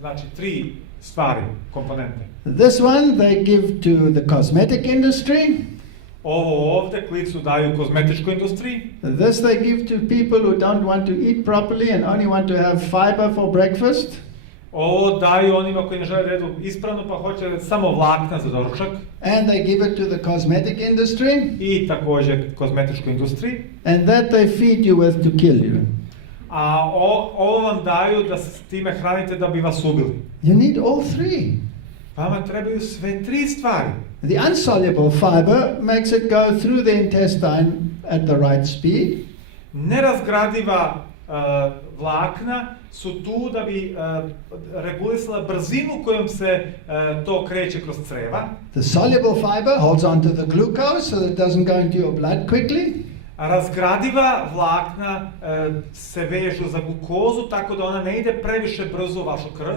znači tri stvari, komponente. This one they give to the cosmetic industry. Ovo ovde klicu daju kozmetičkoj industriji. This they give to people who don't want to eat properly and only want to have fiber for breakfast. Ovo daju onima koji ne žele da jedu ispravno pa hoće samo vlakna za doručak. And they give it to the cosmetic industry. I također kozmetičkoj industriji. And that they feed you with to kill you. A ovo vam daju da se s time hranite da bi vas ubili. You need all three. Vama trebaju sve tri stvari. The insoluble fiber makes it go through the intestine at the right speed. Nerazgradiva vlakna su tu da bi regulisala brzinu kojom se to kreće kroz creva. The soluble fiber holds onto the glucose so that it doesn't go into your blood quickly. A razgradiva vlakna se vežu za glukozu tako da ona ne ide previše brzo u vašu krv.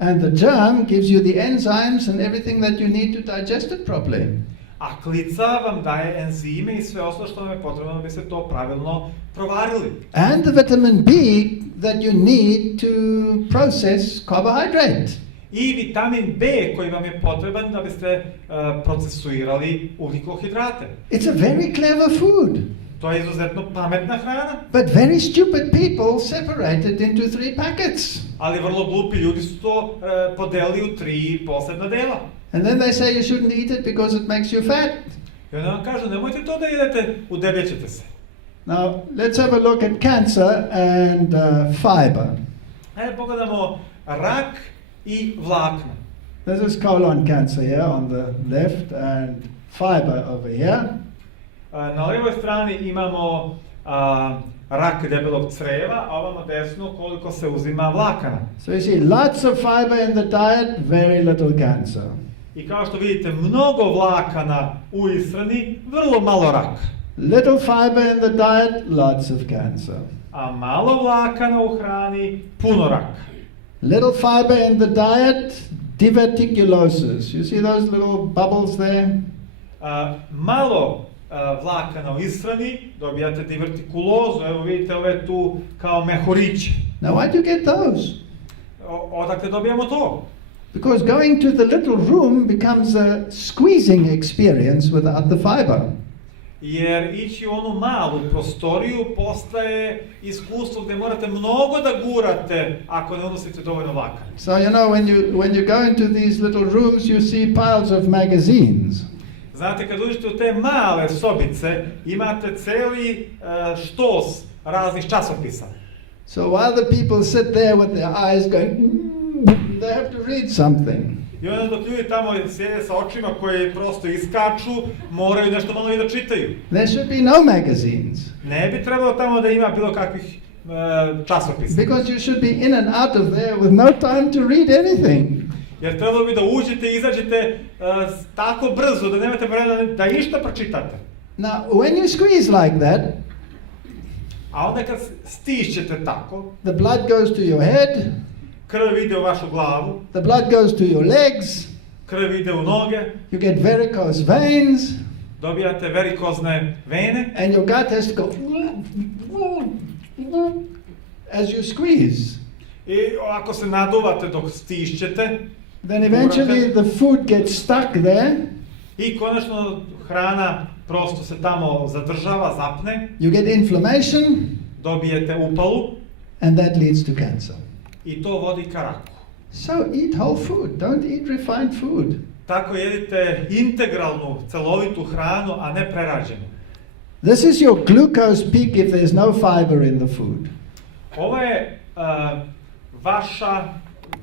And the germ gives you the enzymes and everything that you need to digest it properly. A klica vam daje enzime i sve ostalo što vam je potrebno da bi se to pravilno provarili. And the vitamin B that you need to process carbohydrate. I vitamin B koji vam je potreban da biste procesuirali ugljikohidrate. It's a very clever food. To je izuzetno pametna hrana. But very stupid people separate it into 3 packets. Ali vrlo glupi ljudi su to podelili u 3 posebna dela. And then they say you shouldn't eat it because it makes you fat. I onda vam kažu, nemojte to da jedete, udebljećete se. Now, let's have a look at cancer and fiber. Ajde pogledamo rak i vlakna. This is colon cancer here on the left and fiber over here. Na levoj strani imamo rak debelog creva, a ovamo desno koliko se uzima vlakana. So you see lots of fiber in the diet, very little cancer. I kao što vidite, mnogo vlakana u ishrani, vrlo malo raka. Little fiber in the diet, lots of cancer. A malo vlakana u hrani, puno raka. Little fiber in the diet, diverticulosis. You see those little bubbles there? Malo vlakana u ishrani, dobijate divertikulozu, evo vidite ove tu kao mehuriće. Now why do you get those? Odakle dobijamo to? Because going to the little room becomes a squeezing experience without the fiber. Jer ići u onu malu prostoriju postaje iskustvo gdje morate mnogo da gurate ako ne unosite dovoljno vlakana. So you know when you go into these little rooms you see piles of magazines. Znate, kad uđete u te male sobice, imate celi štos raznih časopisa. So while the people sit there with their eyes going, they have to read something. I onda dok ljudi tamo sjede sa očima koji prosto iskaču, moraju nešto malo i da čitaju. There should be no magazines. Ne bi trebalo tamo da ima bilo kakvih časopisa. Because you should be in and out of there with no time to read anything. Jer trebalo bi da uđete i izađete tako brzo da nemate vremena da išta pročitate. Now, when you squeeze like that, a onda kad stišćete tako, the blood goes to your head, krv ide u vašu glavu, the blood goes to your legs, krv ide u noge, you get varicose veins, dobijate varikozne vene, and your gut has to go as you squeeze. I ako se naduvate dok stišćete, then eventually the food gets stuck there. I konačno hrana prosto se tamo zadržava, zapne. You get inflammation. Dobijete upalu. And that leads to cancer. I to vodi ka raku. So eat whole food, don't eat refined food. Tako jedite integralnu, celovitu hranu, a ne prerađenu. This is your glucose peak if there's no fiber in the food. Ovo je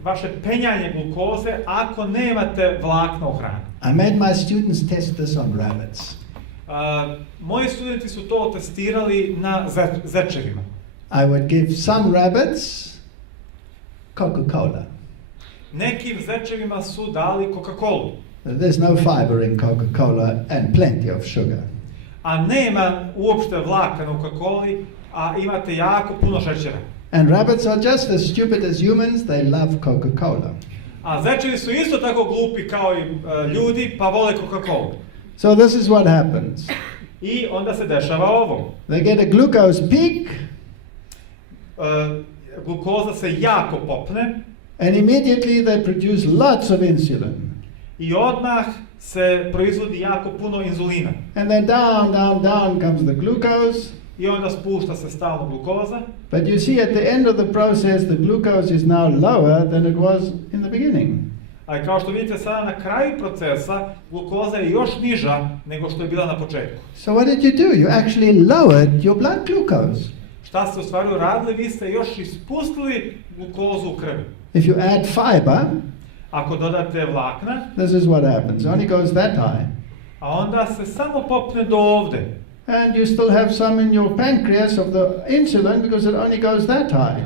vaše penjanje glukoze ako nemate vlakna u hrani. I made my students test this on rabbits. Moji studenti su to testirali na zečevima. I would give some rabbits Coca-Cola. Nekim zečevima su dali Coca-Colu. There's no fiber in Coca-Cola and plenty of sugar. A nema uopšte vlakana u Coca-Coli, a imate jako puno šećera. And rabbits are just as stupid as humans, they love Coca-Cola. A zečevi su isto tako glupi kao i ljudi, pa vole Coca-Colu. So this is what happens. I onda se dešava ovo. They get a glucose peak. Glukoza se jako popne. And immediately they produce lots of insulin. I odmah se proizvodi jako puno inzulina. And then down comes the glucose. I onda spušta se stalno glukoza. But you see at the end of the process the glucose is now lower than it was in the beginning. A kao što vidite sada na kraju procesa, glukoza je još niža nego što je bila na početku. So what did you do? You actually lowered your blood glucose. Šta ste u stvari uradili? Vi ste još ispustili glukozu u krvi. If you add fiber, ako dodate vlakna, this is what happens. It only goes that high. A onda se samo popne do ovde. And you still have some in your pancreas of the insulin because it only goes that high.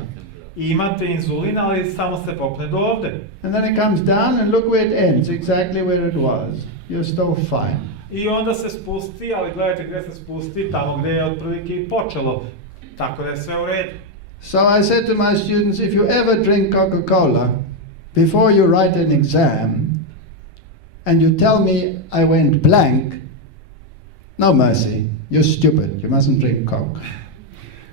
I imate inzulina, ali samo se popne do ovde. And then it comes down and look where it ends, exactly where it was. You're still fine. I onda se spusti, ali gledajte gdje se spusti, tamo gdje je otprilike i počelo. Tako da je sve u redu. So I said to my students, if you ever drink Coca-Cola, before you write an exam and you tell me I went blank, no mercy, you're stupid, you mustn't drink Coke.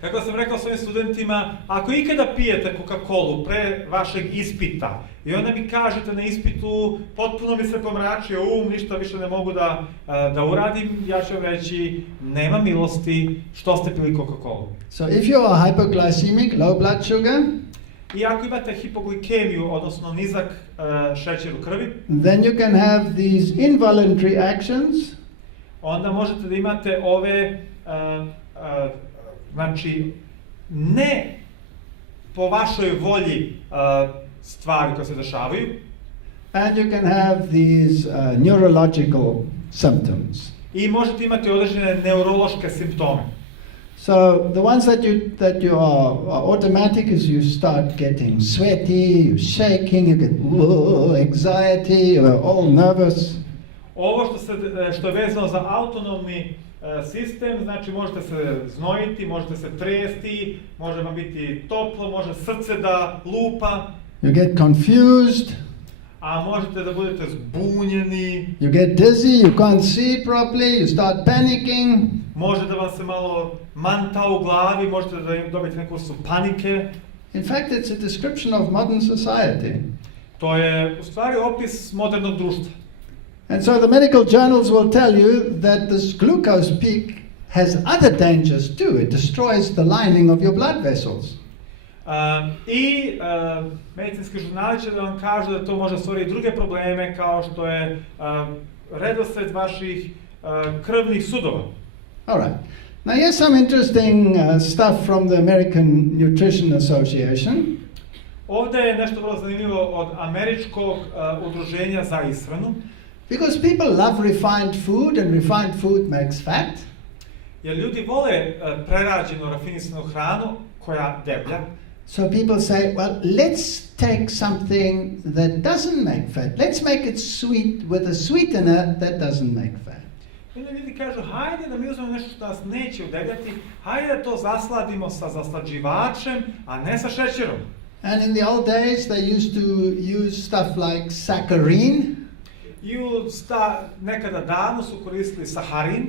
Kako sam rekao svojim studentima, ako ikada pijete Coca-Colu pre vašeg ispita i onda mi kažete na ispitu potpuno mi se pomračio ništa više ne mogu da uradim, ja ću vam reći nema milosti, što ste pili Coca-Colu. So if you are hypoglycemic, low blood sugar, I ako imate hipoglikemiju, odnosno nizak šećer u krvi, then you can have these involuntary actions. Onda možete da imate ove, znači, ne po vašoj volji stvari koje se dešavaju. And you can have these neurological symptoms. I možete imati određene neurološke simptome. So the ones that you are automatic is you start getting sweaty, you're shaking, you get anxiety, you're all nervous. Ovo što je vezano za autonomni sistem, znači možete se znojiti, možete se tresti, može vam biti toplo, može srce da lupa. You get confused. A možete da budete zbunjeni. You get dizzy, you can't see properly, you start panicking. Može da vam se malo manta u glavi, možete da dobiti neku vrstu panike. In fact, it's a description of modern society. To je u stvari opis modernog društva. And so the medical journals will tell you that this glucose peak has other dangers too. It destroys the lining of your blood vessels. Medicinski žurnali će da vam kažu da to može stvoriti druge probleme kao što je redosled vaših krvnih sudova. All right. Now here's some interesting stuff from the American Nutrition Association. Ovdje je nešto vrlo zanimljivo od američkog udruženja za ishranu. Because people love refined food and refined food makes fat. Jer ljudi vole prerađenu, rafinisanu hranu koja deblja. So people say, well, let's take something that doesn't make fat. Let's make it sweet with a sweetener that doesn't make fat. Onda ljudi kažu, hajde da mi uzmemo nešto što nas neće udebljati, hajde da to zasladimo sa zaslađivačem, a ne sa šećerom. And in the old days they used to use stuff like saccharin. Nekada davno su koristili saharin.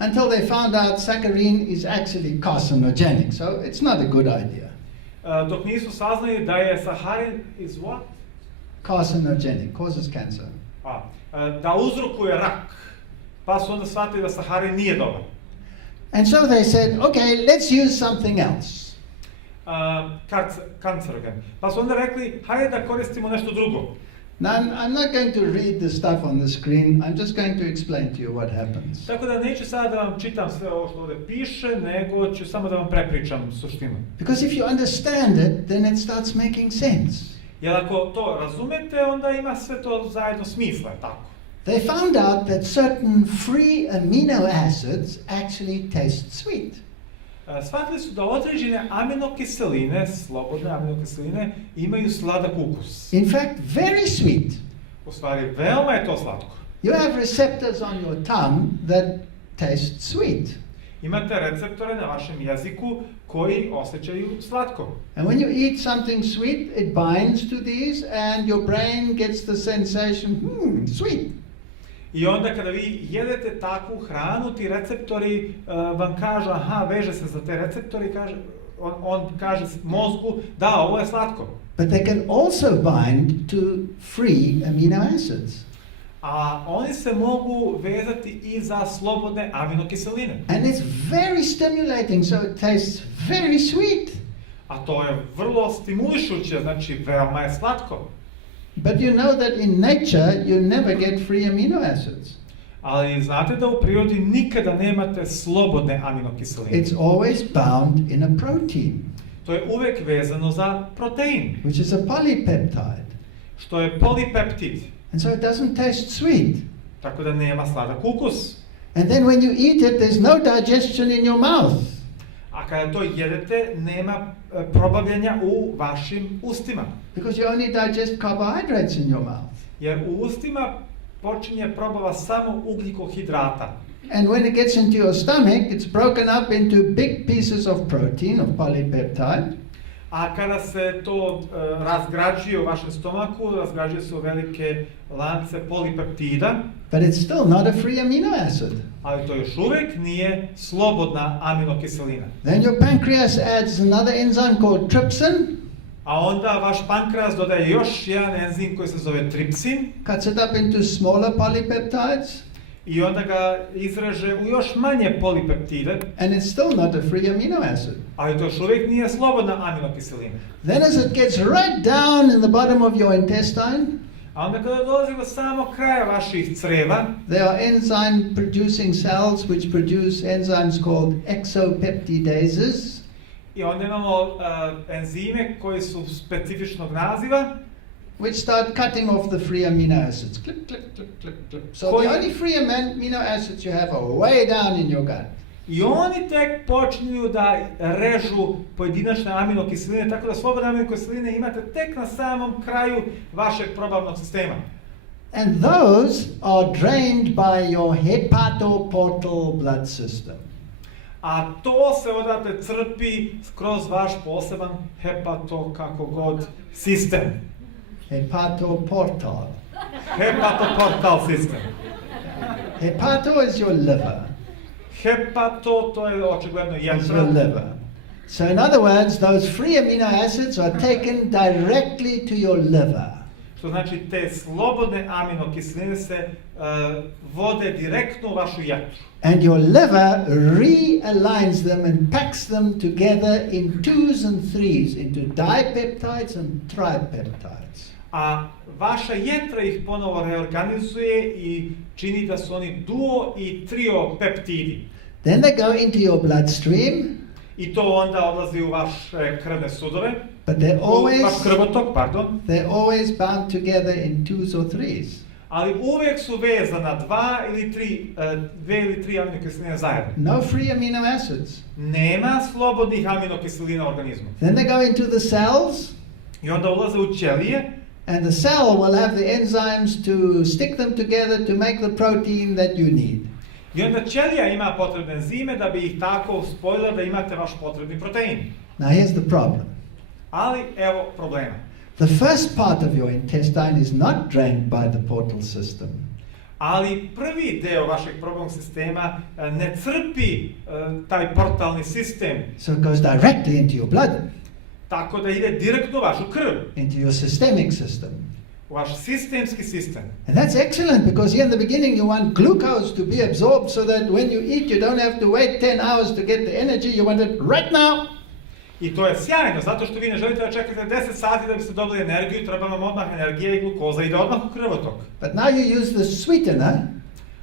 Until they found out saccharin is actually carcinogenic, so it's not a good idea. Dok nisu saznali da je saharin is what? Carcinogenic, causes cancer. Da uzrokuje rak. Pa su onda shvatili da saharin nije dobar. And so they said, okay, let's use something else. Kancerogen. Pa su onda rekli, hajde da koristimo nešto drugo. Now, I'm not going to read the stuff on the screen, I'm just going to explain to you what happens. Tako da neću sada da vam čitam sve ovo što ovdje piše, nego ću samo da vam prepričam suštinu. Because if you understand it, then it starts making sense. Jer ako to razumete, onda ima sve to zajedno smisla, tako? They found out that certain free amino acids actually taste sweet. Shvatili su da određene aminokiseline, slobodne aminokiseline, imaju sladak ukus. In fact, very sweet. U stvari, veoma je to slatko. You have receptors on your tongue that taste sweet. Imate receptore na vašem jeziku koji osjećaju slatko. And when you eat something sweet, it binds to these and your brain gets the sensation, sweet. I onda kada vi jedete takvu hranu, ti receptori vam kažu, veže se za te receptori, on kaže mozgu, da, ovo je slatko. But they can also bind to free amino acids. A oni se mogu vezati i za slobodne aminokiseline. And it's very stimulating, so it tastes very sweet. A to je vrlo stimulišuće, znači veoma je slatko. But you know that in nature you never get free amino acids. Ali znate da u prirodi nikada nemate slobodne aminokiseline. It's always bound in a protein. To je uvek vezano za protein. Which is a polypeptide. Što je polipeptid. And so it doesn't taste sweet. Tako da nema sladak ukus. And then when you eat it, there's no digestion in your mouth. A kada to jedete, nema probavljanja u vašim ustima. Because you only digest carbohydrates in your mouth. Jer u ustima počinje probava samo ugljikohidrata. And when it gets into your stomach, it's broken up into big pieces of protein, of polypeptide. A kada se to razgrađuje u vašem stomaku, razgrađuje se u velike lance polipeptida. But it's still not a free amino acid. Ali to još uvijek nije slobodna aminokiselina. Then your pancreas adds another enzyme called trypsin. A onda vaš pankreas dodaje još jedan enzim koji se zove tripsin. Cuts it up into smaller polypeptides. I onda ga izreže u još manje polipeptide. And it's still not a free amino acid. Ali to još uvijek nije slobodna aminokiselina. Then as it gets right down in the bottom of your intestine, A onda kada dolazi do samog kraja vaših creva, there are enzyme producing cells which produce enzymes called exopeptidases. i onda imamo enzime koji su specifičnog naziva, which start cutting off the free amino acids. Clip, clip, clip, clip, clip. So the only free amino acids you have are way down in your gut. I oni tek počinju da režu pojedinačne aminokiseline, tako da slobodne aminokiseline imate tek na samom kraju vašeg probavnog sistema. And those are drained by your hepatoportal blood system. A to se odatle crpi kroz vaš poseban kako god sistem. Hepatoportal. Hepatoportal sistem. Hepato is your liver. Hepato, to je očigledno Is your jetra. liver. So in other words, those free amino acids are taken directly to your liver. Što znači te slobodne aminokiseline se vode direktno u vašu jetru. And your liver realigns them and packs them together in 2s and 3s into dipeptides and tripeptides. A vaša jetra ih ponovo reorganizuje i čini da su oni duo i trio peptidi. Then they go into your bloodstream. I to onda odlazi u vaše krvne sudove. But they're U vaš krvotok, pardon. they're always bound together in 2s or 3s. Ali uvijek su vezana dve ili tri aminokiseline zajedno. No free amino acids. Nema slobodnih aminokiselina u organizmu. Then they go into the cells, I onda ulaze u ćelije. and the cell will have the enzymes to stick them together to make the protein that you need. I onda ćelija ima potrebne enzime da bi ih tako spojila da imate vaš potrebni protein. Now here's the problem. Ali evo problema. The first part of your intestine is not drained by the portal system. Ali prvi deo vašeg probavnog sistema ne crpi taj portalni sistem, So it goes directly into your blood, tako da ide direktno u vašu krv, into your systemic system. u vaš sistemski sistem. And that's excellent because here in the beginning you want glucose to be absorbed so that when you eat you don't have to wait 10 hours to get the energy, you want it right now. I to je sjajno, zato što vi ne želite da čekate 10 sati da biste dobili energiju, treba vam odmah energija i glukoza ide odmah u krvotok. But now you use the sweetener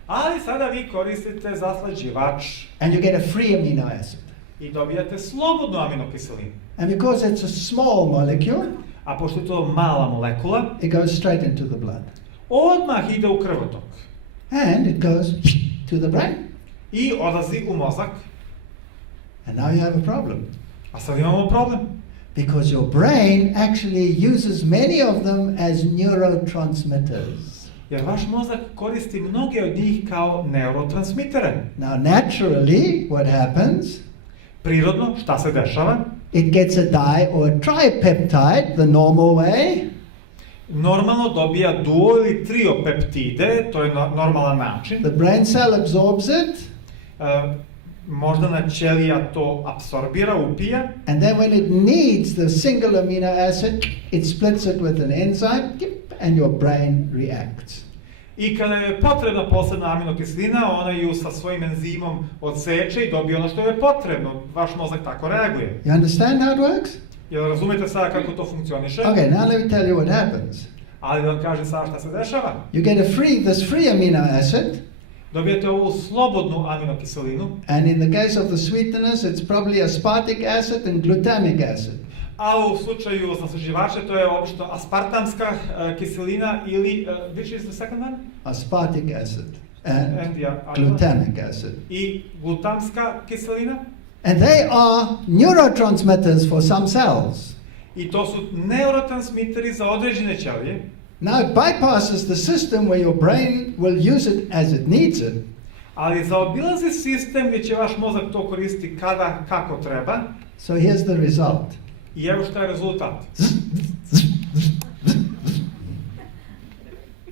Ali sada vi koristite zaslađivač and you get a free amino acid. i dobijate slobodnu aminokiselinu. And because it's a small molecule, A pošto je to mala molekula, it goes straight into the blood. odmah ide u krvotok And it goes to the brain. i odlazi u mozak. And now you have a problem. A sad imamo problem. Because your brain actually uses many of them as neurotransmitters. Jer vaš mozak koristi mnoge od njih kao neurotransmitere. Now naturally, what happens? Prirodno, šta se dešava? It gets a di or a tripeptide the normal way. Normalno dobija duo ili trio peptide, to je normalan način. The brain cell absorbs it. Moždana ćelija to apsorbira, upija. And then when it needs the single amino acid, it splits it with an enzyme, and your brain reacts. I kada je potrebna posebna aminokiselina, ona ju sa svojim enzimom odseče i dobije ono što je potrebno. Vaš mozak tako reaguje. You understand how it works? Jel razumete sada kako to funkcioniše? Okay, now let me tell you what happens. Ali da vam kažem sada šta se dešava. You get this free amino acid, Dobijete ovu slobodnu aminokiselinu. and in the case of the sweeteners, it's probably aspartic acid and glutamic acid. A u slučaju zaslađivača to je obično aspartamska kiselina ili, which is the second one? Aspartic acid and And the glutamic acid. I glutamska kiselina. And they are neurotransmitters for some cells. I to su neurotransmiteri za određene ćelije. Now it bypasses the system where your brain will use it as it needs it. Ali zaobilazi sistem gdje će vaš mozak to koristiti kada, kako treba. So here's the result. I evo šta je rezultat.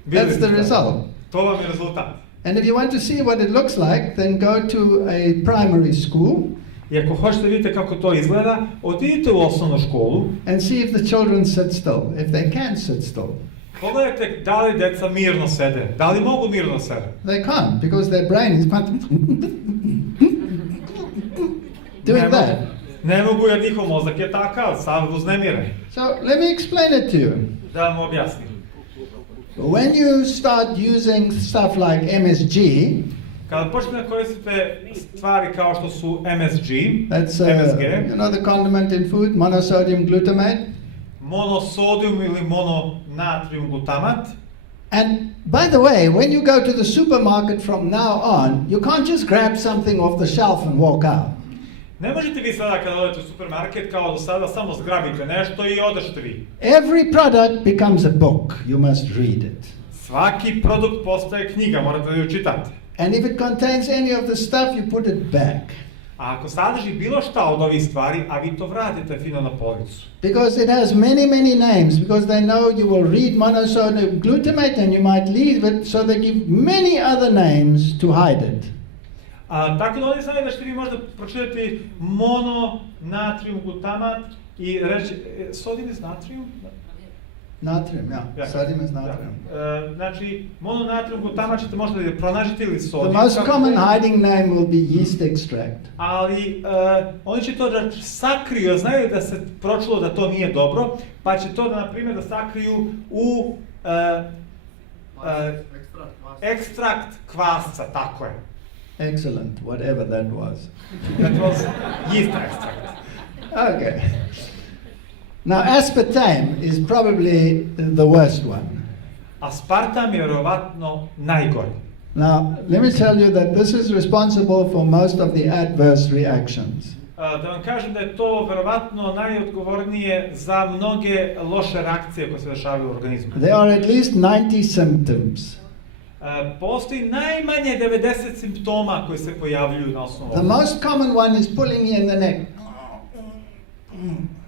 That's the result. To vam je rezultat. And if you want to see what it looks like, then go to a primary school I ako hoćete vidite kako to izgleda, odidite u osnovnu školu. and see if the children sit still, if they can sit still. Pogledajte da li deca mirno sede, da li mogu mirno sede. They can't, because their brain is doing that. Ne mogu jer njihov mozak je takav, sav uznemiren. So let me explain it to you. Da vam objasnim. When you start using stuff like MSG, Kada počnete da koristite stvari kao što su MSG, that's MSG, you know the condiment in food, monosodium glutamate. monosodium ili mononatrium glutamat. And by the way, when you go to the supermarket from now on, you can't just grab something off the shelf and walk out. Ne možete vi sada kada odete u supermarket kao do sada samo zgrabite nešto i odešete vi. Every product becomes a book. You must read it. Svaki produkt postaje knjiga, morate da ju čitate. And if it contains any of the stuff, you put it back. A ako sadrži bilo šta od ovih stvari, a vi to vratite fino na policu. Because it has many, many names, because they know you will read monosodium glutamate and you might leave it, so they give many other names to hide it. Tako da oni znaju da ćete vi možda pročitati mononatrium glutamat i reći, sodium is natrium? Natrium, yeah. Sodium is natrium. Znači, mononatrium glutamat ćete možda da pronađete ili sodium. The most common hiding name will be yeast extract. Ali oni će to da sakriju, znaju da se pročulo da to nije dobro, pa će to da, na primjer, da sakriju u ekstrakt kvasca, tako je. Excellent, whatever that was. That was yeast extract. Okay. Now, aspartame is probably the worst one. Aspartam je vjerovatno najgori. Now, let me tell you that this is responsible for most of the adverse reactions. Da vam kažem da je to vjerovatno najodgovornije za mnoge loše reakcije koje se dešavaju u organizmu. There are at least 90 symptoms. Postoji najmanje 90 simptoma koji se pojavljuju na osnovu. The most common one is pulling you in the neck.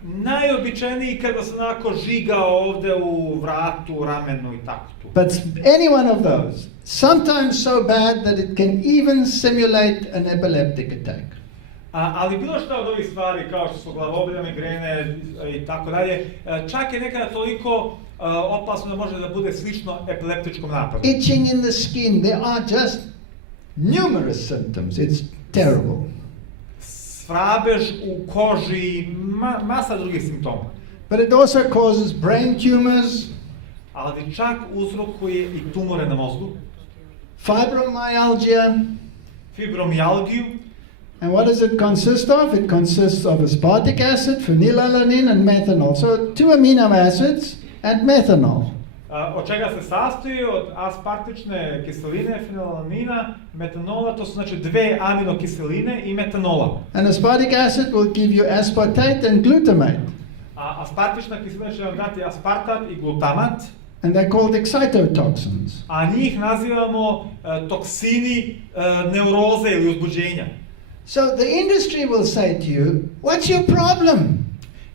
Najobičajniji kad vas onako žiga ovde u vratu, ramenu i tako tu. But any one of those, sometimes so bad that it can even simulate an epileptic attack. Ali bilo što od ovih stvari, kao što su glavobolja, migrene i tako dalje, čak je nekada toliko opasno da može da bude slično epileptičkom napadu. Itching in the skin, there are just numerous symptoms. It's terrible. Svrabeš u koži, masa drugih simptoma. But it also causes brain tumors, ali čak uzrokuje i tumore na mozgu, fibromyalgia, fibromijalgiju. And what does it consist of? It consists of aspartic acid, phenylalanine, and methanol. So 2 amino acids and methanol. Od čega se sastoji? Od aspartične kiseline, fenilalanina, metanola, to su znači 2 aminokiseline i metanola. And aspartic acid will give you aspartate and glutamate. A aspartična kiselina će vam dati aspartat i glutamat. And they're called excitotoxins. A njih nazivamo toksini neuroze ili uzbuđenja. So the industry will say to you, what's your problem?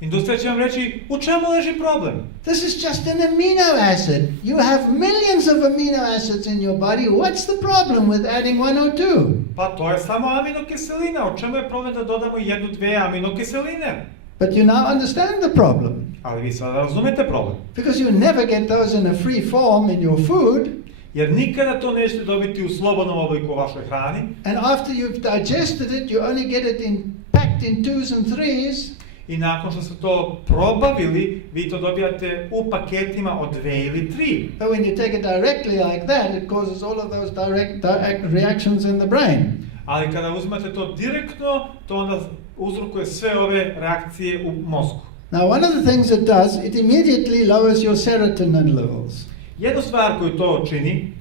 Industrija će vam reći, u čemu leži problem? This is just an amino acid. You have millions of amino acids in your body. What's the problem with adding 1 or 2? Pa to je samo aminokiselina. U čemu je problem da dodamo 1, 2 aminokiseline? But you now understand the problem. Ali vi sada razumete problem. Because you never get those in a free form in your food. Jer nikada to nećete dobiti u slobodnom obliku u vašoj hrani. And after you've digested it, you only get it packed in 2s and 3s. I nakon što ste to probavili, vi to dobijate u paketima od 2 ili 3. But when you take it directly like that, it causes all of those direct reactions in the brain. Ali kada uzmete to direktno, to onda uzrokuje sve ove reakcije u mozgu. Now, one of the things it does, it immediately lowers your serotonin levels. Jednu stvar koju to čini,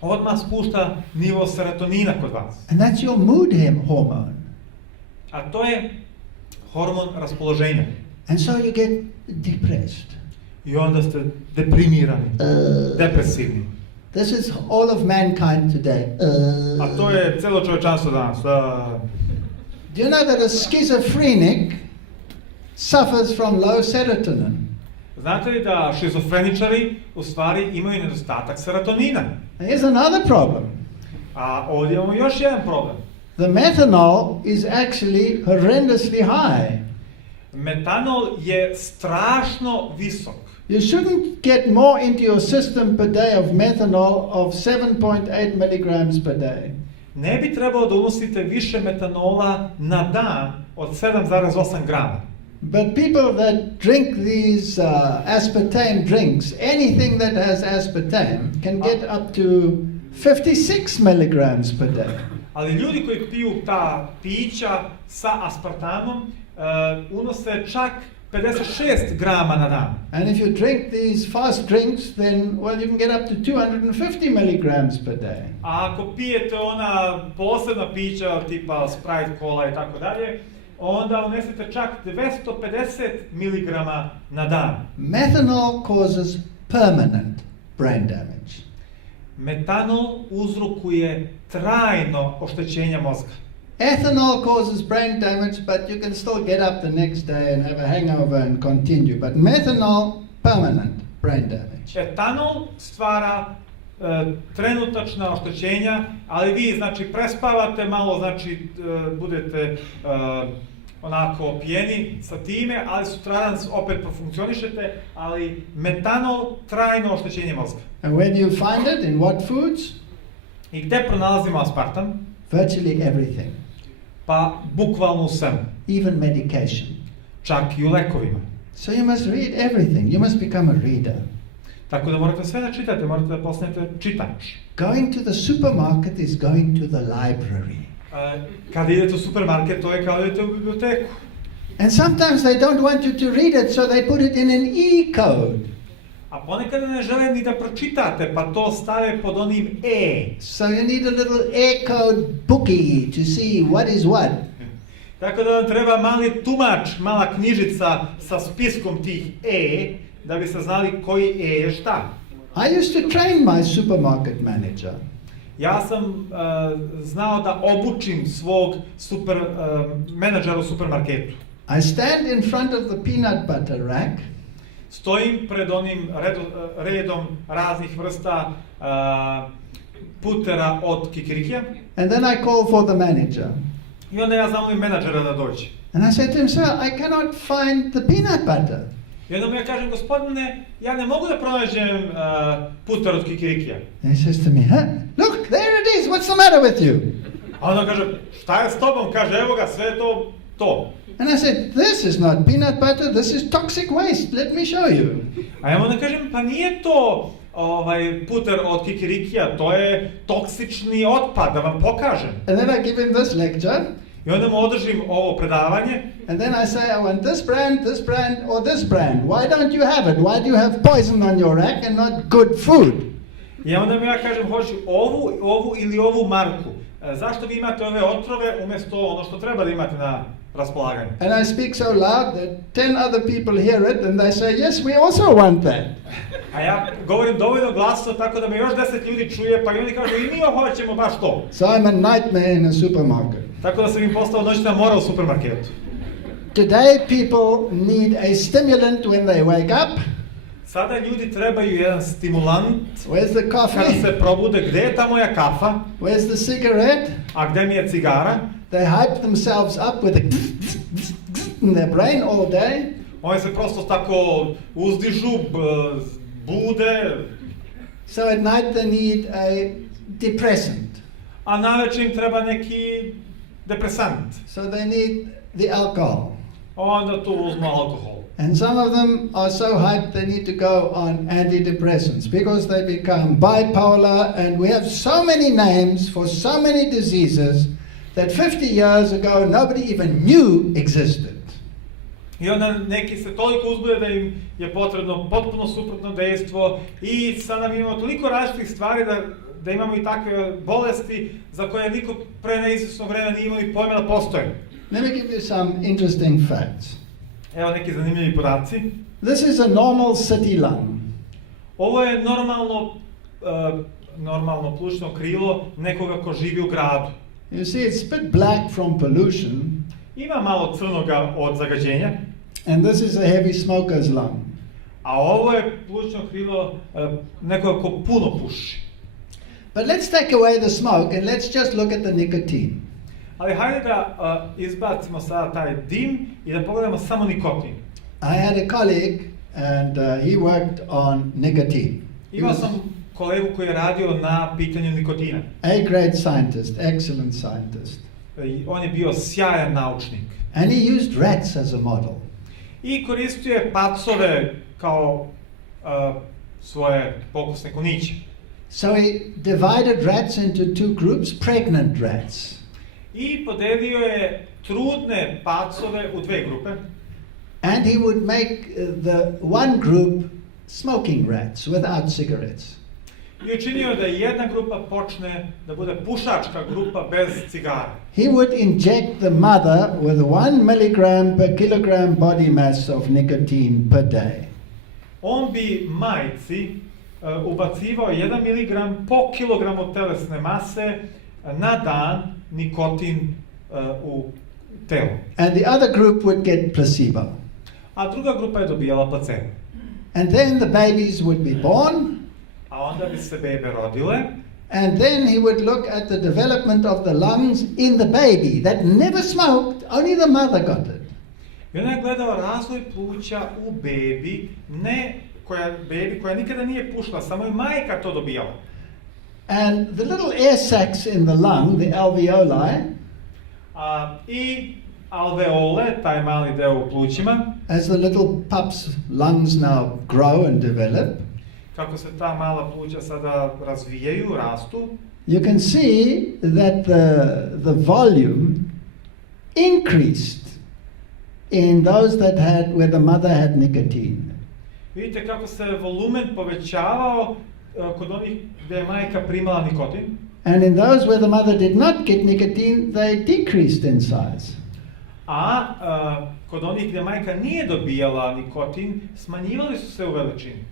odmah spušta nivo serotonina kod vas. And that's your mood hormone. A to je hormon raspoloženja. And so you get depressed. I onda ste deprimirani, depresivni. This is all of mankind today. A to je celo čovečanstvo danas. Do you know that a schizophrenic suffers from low serotonin. Znate li da šizofreničari u stvari imaju nedostatak serotonina? And here's another problem. A ovdje imamo još jedan problem. The methanol is actually horrendously high. Metanol je strašno visok. You shouldn't get more into your system per day of methanol of 7.8 milligrams per day. Ne bi trebalo da unosite više metanola na dan od 7,8 grama. But people that drink these aspartame drinks, anything that has aspartame, can get up to 56 milligrams per day. Ali ljudi koji piju ta pića sa aspartamom unose čak 56 grama na dan. And if you drink these fast drinks, then, well, you can get up to 250 milligrams per day. A ako pijete ona posebna pića tipa Sprite, Cola i tako dalje, onda unesete čak 250 miligrama na dan. Methanol causes permanent brain damage. Metanol uzrokuje trajno oštećenje mozga. Ethanol causes brain damage, but you can still get up the next day and have a hangover and continue. But methanol, permanent brain damage. Etanol stvara trenutačna oštećenja, ali vi znači prespavate malo, znači budete onako pijeni sa time, ali sutradan opet profunkcionišete, ali metanol trajno oštećenje mozga. And where do you find it? In what foods? I gde pronalazimo aspartam? Virtually everything. Pa bukvalno u svemu. Even medication. Čak i u lekovima. So you must read everything. You must become a reader. Tako da morate sve da čitate, morate da postanete čitač. Going to the supermarket is going to the library. Kad idete u supermarket, to je kao da idete u biblioteku. And sometimes they don't want you to read it, so they put it in an e-code. A ponekad ne žele ni da pročitate, pa to stave pod onim E. So you need a little e-code bookie to see what is what. Tako da vam treba mali tumač, mala knjižica sa spiskom tih E, da bi se znali koji E je šta. I used to train my supermarket manager. Ja sam znao da obučim svog menadžera u supermarketu. I stand in front of the peanut butter rack. Stojim pred onim redom raznih vrsta putera od kikirikija. And then I call for the manager. I onda ja zamolim menadžera da dođe. And I said to him, sir, I cannot find the peanut butter. I onda mu ja kažem, gospodine, ja ne mogu da pronađem puter od kikirikija. And he says to me, look, there it is, what's the matter with you? A onda kaže, šta je s tobom? Kaže, evo ga, sve je to. And I said, this is not peanut butter, this is toxic waste, let me show you. A ja onda kažem, pa nije to puter od kikirikija, to je toksični otpad, da vam pokažem. And then I give him this lecture. I onda mu održim ovo predavanje. And then I say, I want this brand, or this brand. Why don't you have it? Why do you have poison on your rack and not good food? I onda mu ja kažem, hoću ovu ili ovu marku. Zašto vi imate ove otrove umjesto ono što treba da imate na raspolaganju? And I speak so loud that 10 other people hear it and they say, yes, we also want that. A ja govorim dovoljno glasno tako da me još 10 ljudi čuje, pa i oni kažu, i mi hoćemo baš to. So I'm a nightmare in a supermarket. Tako da sam im postao noćna mora u supermarketu. Today people need a stimulant when they wake up. Sada ljudi trebaju jedan stimulant. Where's the coffee? Kada se probude, gde je ta moja kafa? Where's the cigarette? A gde mi je cigara? They hype themselves up with a in their brain all day. Oni se prosto tako uzdižu, bude. So at night they need a depressant. A navečer im treba neki depresant. So they need the alcohol. Onda tu uzmu alkohol. And some of them are so hyped they need to go on antidepressants because they become bipolar, and we have so many names for so many diseases that 50 years ago nobody even knew existed. I onda neki se toliko uzbude da im je potrebno potpuno suprotno dejstvo i sada mi imamo toliko različitih stvari da imamo i takve bolesti za koje niko pre neizvesnog vremena nije imao ni pojma da postoje. Let me give you some interesting facts. Evo neki zanimljivi podaci. This is a normal city lung. Ovo je normalno plućno krilo nekoga ko živi u gradu. You see, it's a bit black from pollution. Ima malo crnoga od zagađenja. And this is a heavy smoker's lung. A ovo je plućno krilo nekoga ko puno puši. But let's take away the smoke and let's just look at the nicotine. Ali hajde da izbacimo sada taj dim i da pogledamo samo nikotin. I had a colleague and he worked on nicotine. Imao sam kolegu koji je radio na pitanju nikotina. A-grade scientist, excellent scientist. On je bio sjajan naučnik. And he used rats as a model. I koristio je pacove kao svoje pokusne kuniće. So he divided rats into two groups, pregnant rats. I podelio je trudne pacove u dve grupe. And he would make the one group smoking rats without cigarettes. I učinio da jedna grupa počne da bude pušačka grupa bez cigara. He would inject the mother with 1 milligram per kilogram body mass of nicotine per day. On bi majci ubacivao 1 miligram po kilogramu telesne mase na dan nikotin u telo. And the other group would get placebo. A druga grupa je dobijala placebo. And then the babies would be born. A onda bi se bebe rodile. And then he would look at the development of the lungs in the baby that never smoked, only the mother got it. I on je gledao razvoj pluća u bebi, bebi koja nikada nije pušila, samo je majka to dobijala. And the little air sacs in the lung, the alveoli, I alveole, taj mali deo u plućima, as the little pup's lungs now grow and develop, kako se ta mala pluća sada razvijaju, rastu, you can see that the volume increased in those that had, where the mother had nicotine. Vidite kako se volumen povećavao kod onih gdje je majka primala nikotin. And in those where the mother did not get nicotine, they decreased in size. Kod onih gdje majka nije dobijala nikotin, smanjivali su se u veličini.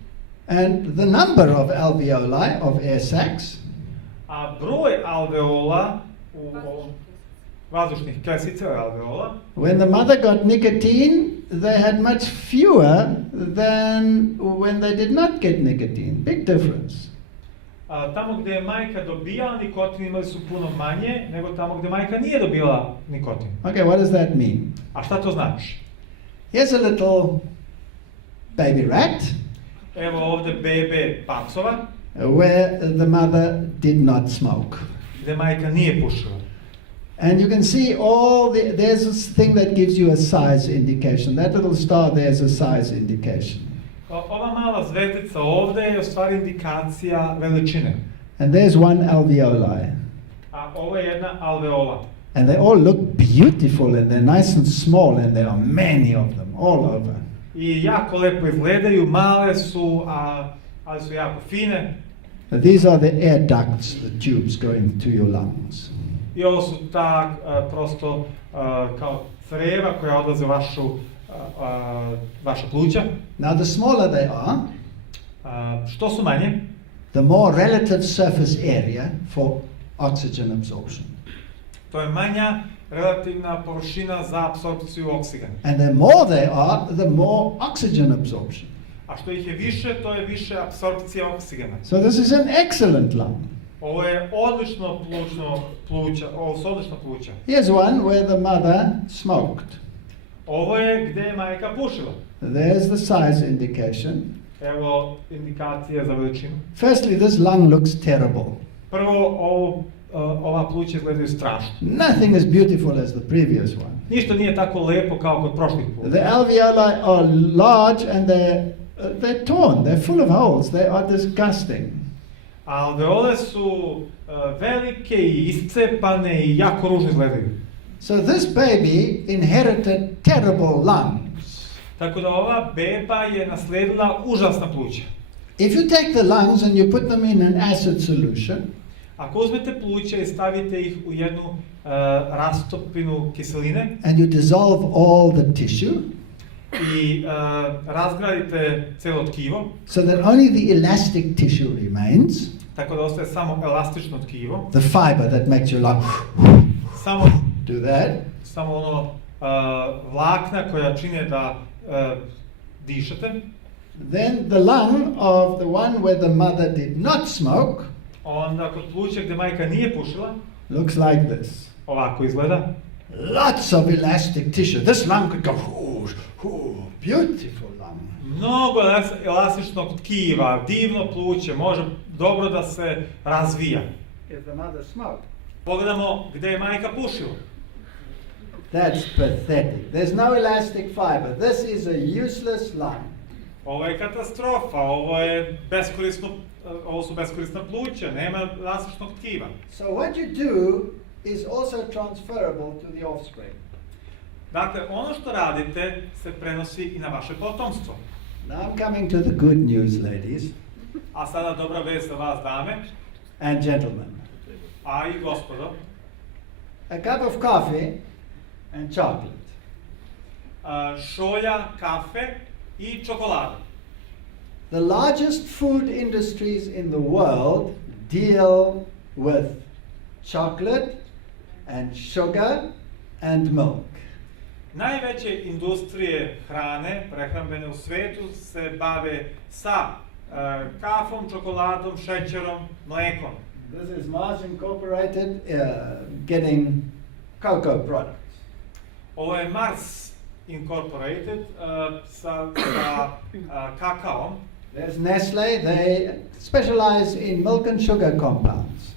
And the number of alveoli, of air sacs, a broj alveola u vazdušnih kesica alveola, when the mother got nicotine, they had much fewer than when they did not get nicotine. Big difference. Tamo gdje je majka dobijala nikotin imali su puno manje nego tamo gdje majka nije dobila nikotin. Okay, what does that mean? A šta to znači? Here's a little baby rat. Evo ovdje bebe pacova. Where the mother did not smoke. Gdje majka nije pušila. And you can see there's this thing that gives you a size indication. That little star there is a size indication. Ova mala zvezdica ovdje je u stvari indikacija veličine. And there's one alveoli. A ovo je jedna alveola. And they all look beautiful and they're nice and small and there are many of them all over. I jako lepo izgledaju, male su, ali su jako fine. These are the air ducts, the tubes going to your lungs. I ovo su ta prosto kao creva koja odlaze u vaša pluća. Now the smaller they are, što su manje, the more relative surface area for oxygen absorption. To je manja relativna površina za apsorpciju oksigena. And the more they are, the more oxygen absorption. A što ih je više, to je više apsorpcija oksigena. So this is an excellent lung. Ovo je odlično pluća, ovo su odlična pluća. Here's one where the mother smoked. Ovo je gdje je majka pušila. There's the size indication. Evo indikacija za veličinu. Firstly, this lung looks terrible. Prvo, ova pluća izgledaju strašno. Nothing as beautiful as the previous one. Ništa nije tako lepo kao kod prošlih pluća. The alveoli are large and they're torn. They're full of holes. They are disgusting. Alveole su velike i iscepane i jako ružno izgledaju. So this baby inherited terrible lungs. Tako da ova beba je nasledila užasna pluća. If you take the lungs and you put them in an acid solution, ako uzmete pluća i stavite ih u jednu rastopinu kiseline, and you dissolve all the tissue, i razgradite celo tkivo, so that only the elastic tissue remains, tako da ostaje samo elastično tkivo, the fiber that makes your lung samo do that, samo ono vlakna koja čine da dišete. Then the lung of the one where the mother did not smoke Onda kod pluća gdje majka nije pušila, looks like this. ovako izgleda. Lots of elastic tissue. This lung could go, beautiful lung. Mnogo elastičnog tkiva, divno pluće, može dobro da se razvija. If the mother smoked. Pogledamo gdje je majka pušila. That's pathetic. There's no elastic fiber. This is a useless lung. Ovo je katastrofa, ovo su beskorisna pluća, nema elastičnog tkiva. So what you do is also transferable to the offspring. Dakle, ono što radite se prenosi i na vaše potomstvo. Now I'm coming to the good news, ladies A sada dobra vest za vas, dame, and gentlemen. a i gospodo. A cup of coffee and chocolate. Šolja, kafe i čokolada. The largest food industries in the world deal with chocolate and sugar and milk. Najveće industrije hrane, prehrambene u svetu se bave sa kafom, čokoladom, šećerom, mlekom. This is Mars Incorporated getting cocoa products. Ovo je Mars Incorporated sa kakaom. There's Nestle, they specialize in milk and sugar compounds.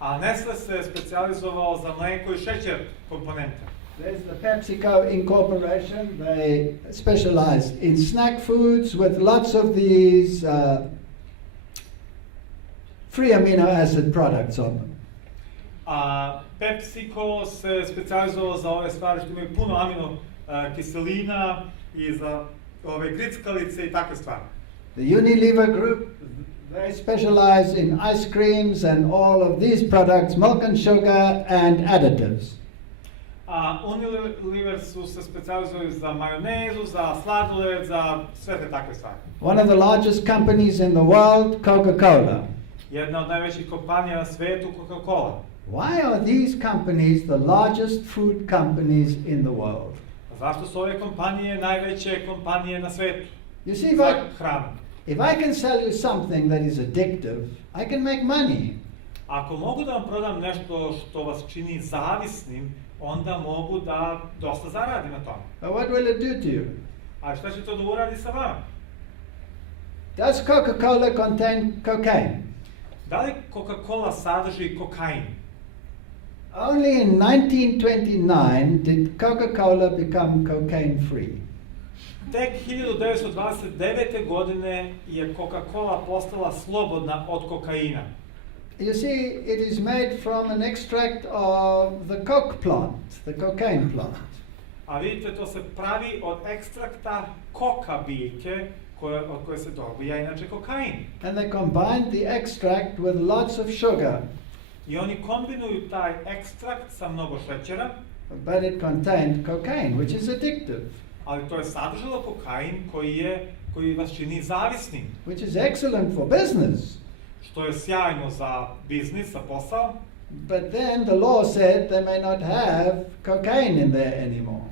A Nestle se specijalizovao za mleko i šećer komponente. There's the PepsiCo Incorporation, they specialize in snack foods with lots of these free amino acid products on them. A PepsiCo se specijalizovao za ove stvari što imaju puno amino kiselina i za ove grickalice i takve stvari. The Unilever Group, they specialize in ice creams and all of these products, milk and sugar and additives. A Unilever su se specijalizovali za majonezu, za sladoled, za sve te takve stvari. One of the largest companies in the world, Coca-Cola. Jedna od najvećih kompanija na svetu, Coca-Cola. Why are these companies the largest food companies in the world? Zašto su ove kompanije najveće kompanije na svetu? You see, Za hranu. if I can sell you something that is addictive, I can make money. Ako mogu da vam prodam nešto što vas čini zavisnim, onda mogu da dosta zaradim na tome. But what will it do to you? A šta će to da uradi sa vama? Does Coca-Cola contain cocaine? Da li Coca-Cola sadrži kokain? Only in 1929 did Coca-Cola become cocaine free. Tek 1929. godine je Coca-Cola postala slobodna od kokaina. You see, it is made from an extract of the coke plant, the cocaine plant. A vidite, to se pravi od ekstrakta koka biljke od koje se dobija inače kokain. And they combined the extract with lots of sugar, I oni kombinuju taj ekstrakt sa mnogo šećera, but it contained cocaine, which is addictive, ali to je sadržalo kokain koji vas čini zavisnim, which is excellent for business. što je sjajno za biznis, za posao. But then the law said they may not have cocaine in there anymore.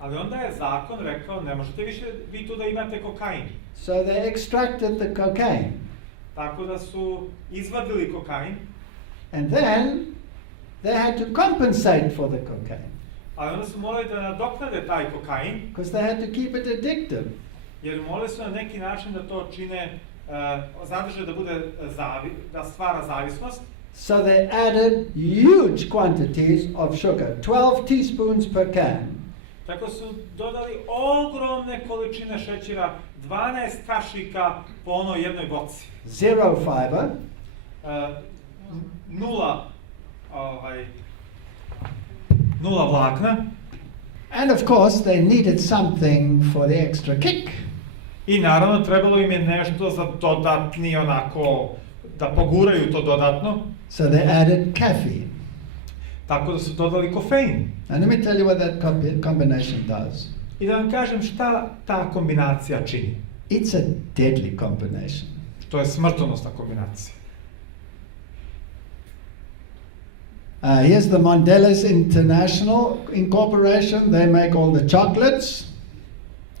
Ali onda je zakon rekao, ne možete više vi tu da imate kokain. So they extracted the cocaine. Tako da su izvadili kokain. And then they had to compensate for the cocaine, Ali onda su morali da nadoknade taj kokain, because they had to keep it addictive. jer morali su na neki način da to čine, zadrže da bude da stvara zavisnost. So they added huge quantities of sugar, 12 teaspoons per can. Tako su dodali ogromne količine šećera, 12 kašika po onoj jednoj boci. Zero fiber, nula vlakna. and of course they needed something for the extra kick. I naravno trebalo im je nešto za dodatni onako, da poguraju to dodatno. So they added caffeine. Tako da su dodali kofein. And let me tell you what that combination does. I da vam kažem šta ta kombinacija čini. It's a deadly combination. To je smrtonosna kombinacija. Here's the Mondelez International Incorporation. They make all the chocolates.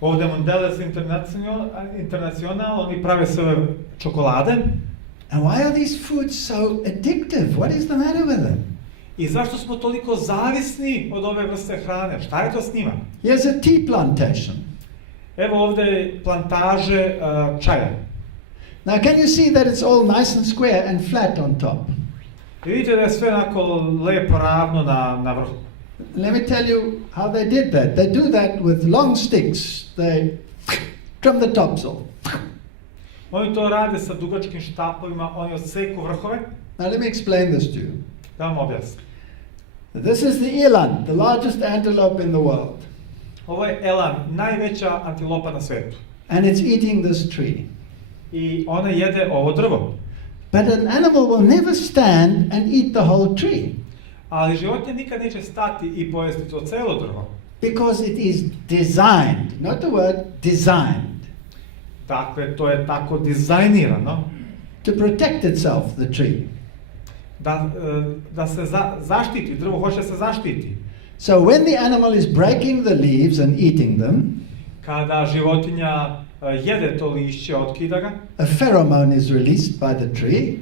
Ovdje Mondelez International, oni prave sve čokolade. And why are these foods so addictive? What is the matter with them? I zašto smo toliko zavisni od ove vrste hrane? Šta je to s njima? Here's a tea plantation. Evo ovdje plantaže čaja. Now can you see that it's all nice and square and flat on top? I vidite da je sve onako lepo ravno na vrhu. Let me tell you how they did that. They do that with long sticks. They trim the tops off. Oni to rade sa dugačkim štapovima, oni odseku vrhove. Now let me explain this to you. Da vam objasnim. This is the eland, the largest antelope in the world. Ovo je elan, najveća antilopa na svetu. And it's eating this tree. I ona jede ovo drvo. But an animal will never stand and eat the whole tree. Ali životinja nikad neće stati i pojesti to celo drvo. Because it is designed, not the word, designed. Dakle, to je tako dizajnirano. To protect itself, the tree. Da se zaštiti, drvo hoće se zaštiti. So when the animal is breaking the leaves and eating them, kada životinja jede to lišće, otkida ga, a pheromone is released by the tree.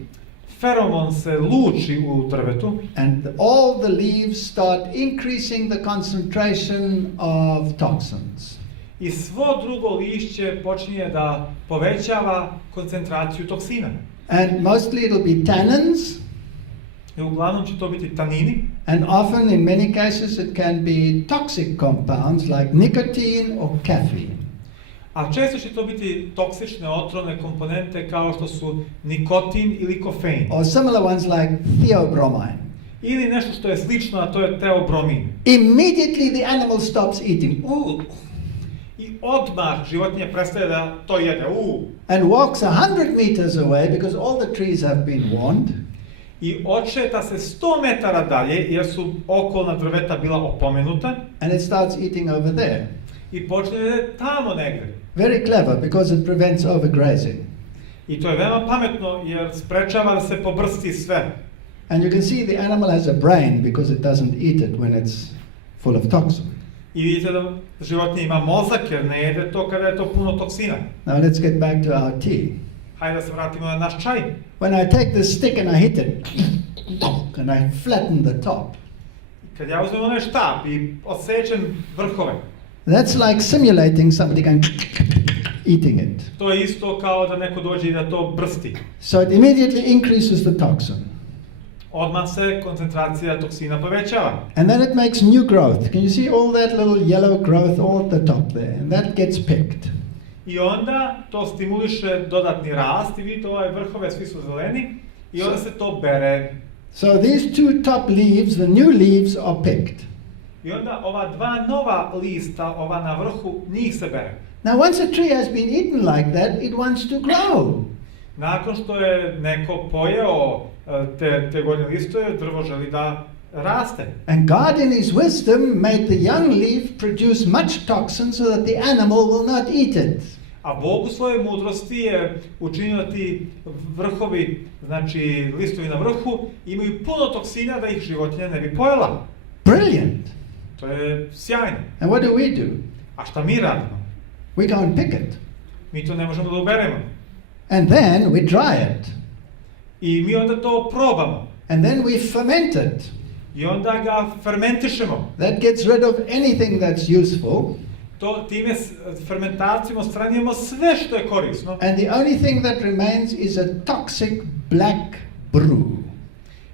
Feromon se luči u drvetu. And all the leaves start increasing the concentration of toxins. I svo drugo lišće počinje da povećava koncentraciju toksina. And mostly it'll be tannins. I uglavnom će to biti tanini. And often in many cases it can be toxic compounds like nicotine or caffeine. A često će to biti toksične otrovne komponente kao što su nikotin ili kofein. Or similar ones like theobromine. Ili nešto što je slično, a to je teobromin. Immediately the animal stops eating. Ooh. I odmah životinja prestaje da to jede. And walks 100 meters away because all the trees have been warned. I odšeta se 100 metara dalje jer su okolna drveta bila opomenuta. And it starts eating over there. I počne da jede tamo negdje. Very clever because it prevents overgrazing. I to je veoma pametno jer sprečava da se pobrsti sve. And you can see the animal has a brain because it doesn't eat it when it's full of toxin. I vidite da životinja ima mozak jer ne jede to kada je to puno toksina. Now let's get back to our tea. Hajde da se vratimo na naš čaj. When I take this stick and I hit it, and I flatten the top. Kad ja uzmem onaj štap i odsečem vrhove. That's like simulating somebody going eating it. To je isto kao da neko dođe i da to brsti. So it immediately increases the toxin. Odmah se koncentracija toksina povećava. And then it makes new growth. Can you see all that little yellow growth all at the top there? And that gets picked. I onda to stimuliše dodatni rast i vidite ove vrhove svi su zeleni i onda se to bere. So these two top leaves, the new leaves are picked. I onda ova dva nova lista, ova na vrhu, njih se bere. Now once a tree has been eaten like that, it wants to grow. Nakon što je neko pojeo te gornje listove, drvo želi da raste. And God in his wisdom made the young leaf produce much toxin so that the animal will not eat it. A Bog u svojoj mudrosti je učinio da ti vrhovi, znači listovi na vrhu, imaju puno toksina da ih životinja ne bi pojela. Brilliant. To je sjajno. And what do we do? A šta mi radimo? We go and pick it. Mi to ne možemo da uberemo. And then we dry it. I mi onda to probamo. And then we ferment it. I onda ga fermentišemo. That gets rid of anything that's useful. Time fermentacijom odstranjujemo sve što je korisno. And the only thing that remains is a toxic black brew.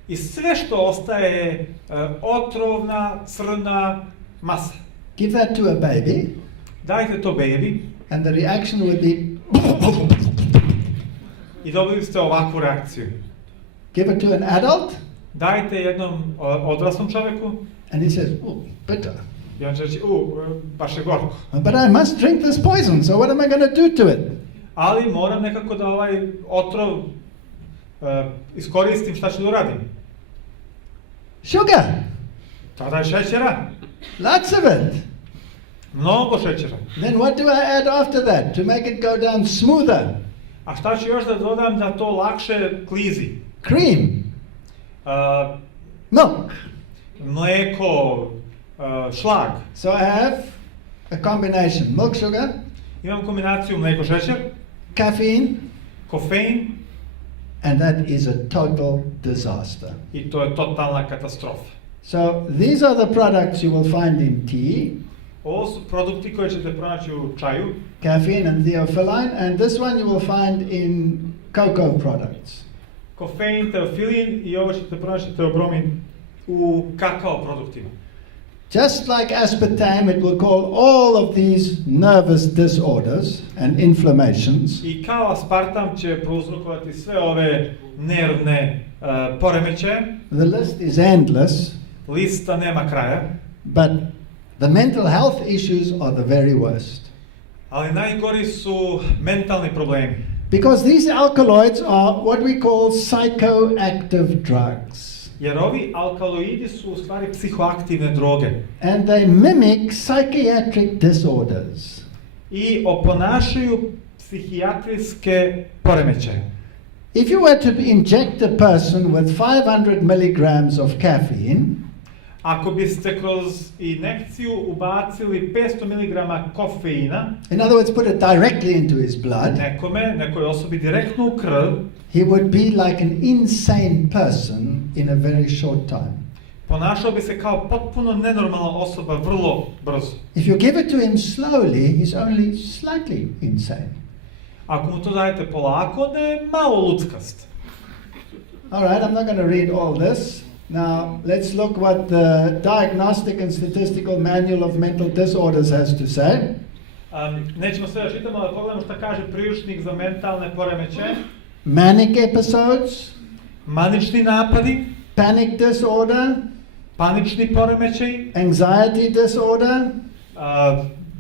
I sve što ostaje je otrovna crna masa. Give that to a baby. Dajte to baby. And the reaction would be I dobili ste ovakvu reakciju. give it to an adult. Dajte jednom odraslom čovjeku. And he says, oh, bitter. I on će reći, baš je gorko. But I must drink this poison, so what am I going to do to it? Ali moram nekako da ovaj otrov iskoristim, šta ću da uradim? Sugar. Tada je šećera. Lots of it. Mnogo šećera. Then what do I add after that to make it go down smoother? A šta ću još da dodam da to lakše klizi? Cream. Milk. Mleko, šlag. So I have a combination: milk sugar, Imamo kombinaciju mlijeko, šećer, caffeine, kofein and that is a total disaster. i to je totalna katastrofa. So these are the products you will find in tea: Ovo su produkti koje ćete pronaći u čaju, caffeine and theophylline, and this one you will find in cocoa products. kofein, teofilin i ovo ćete pronaći teobromin u kakao produktima. Just like aspartame, it will cause all of these nervous disorders and inflammations. I kao aspartam će prouzrokovati sve ove nervne poremećaje. The list is endless, Lista nema kraja, but the mental health issues are the very worst. ali najgori su mentalni problemi. Because these alkaloids are what we call psychoactive drugs. Jer ovi alkaloidi su u stvari psihoaktivne droge And they mimic psychiatric disorders. i oponašaju psihijatrijske poremećaje. If you were to inject a person with 500 milligrams of caffeine, Ako biste kroz injekciju ubacili 500 mg kofeina in other words, put it directly into his blood, nekoj osobi direktno u krv, he would be like an insane person in a very short time. ponašao bi se kao potpuno nenormalna osoba vrlo brzo. If you give it to him slowly, he's only slightly insane. Ako mu to dajete polako, onda je malo luckast. All right, I'm not going to read all this. Now, let's look what the Diagnostic and Statistical Manual of Mental Disorders has to say. Nećemo sve da čitamo, ali pogledamo šta kaže priručnik za mentalne poremećaje. Manic episodes, Manični napadi, panic disorder, panični poremećaj, anxiety disorder,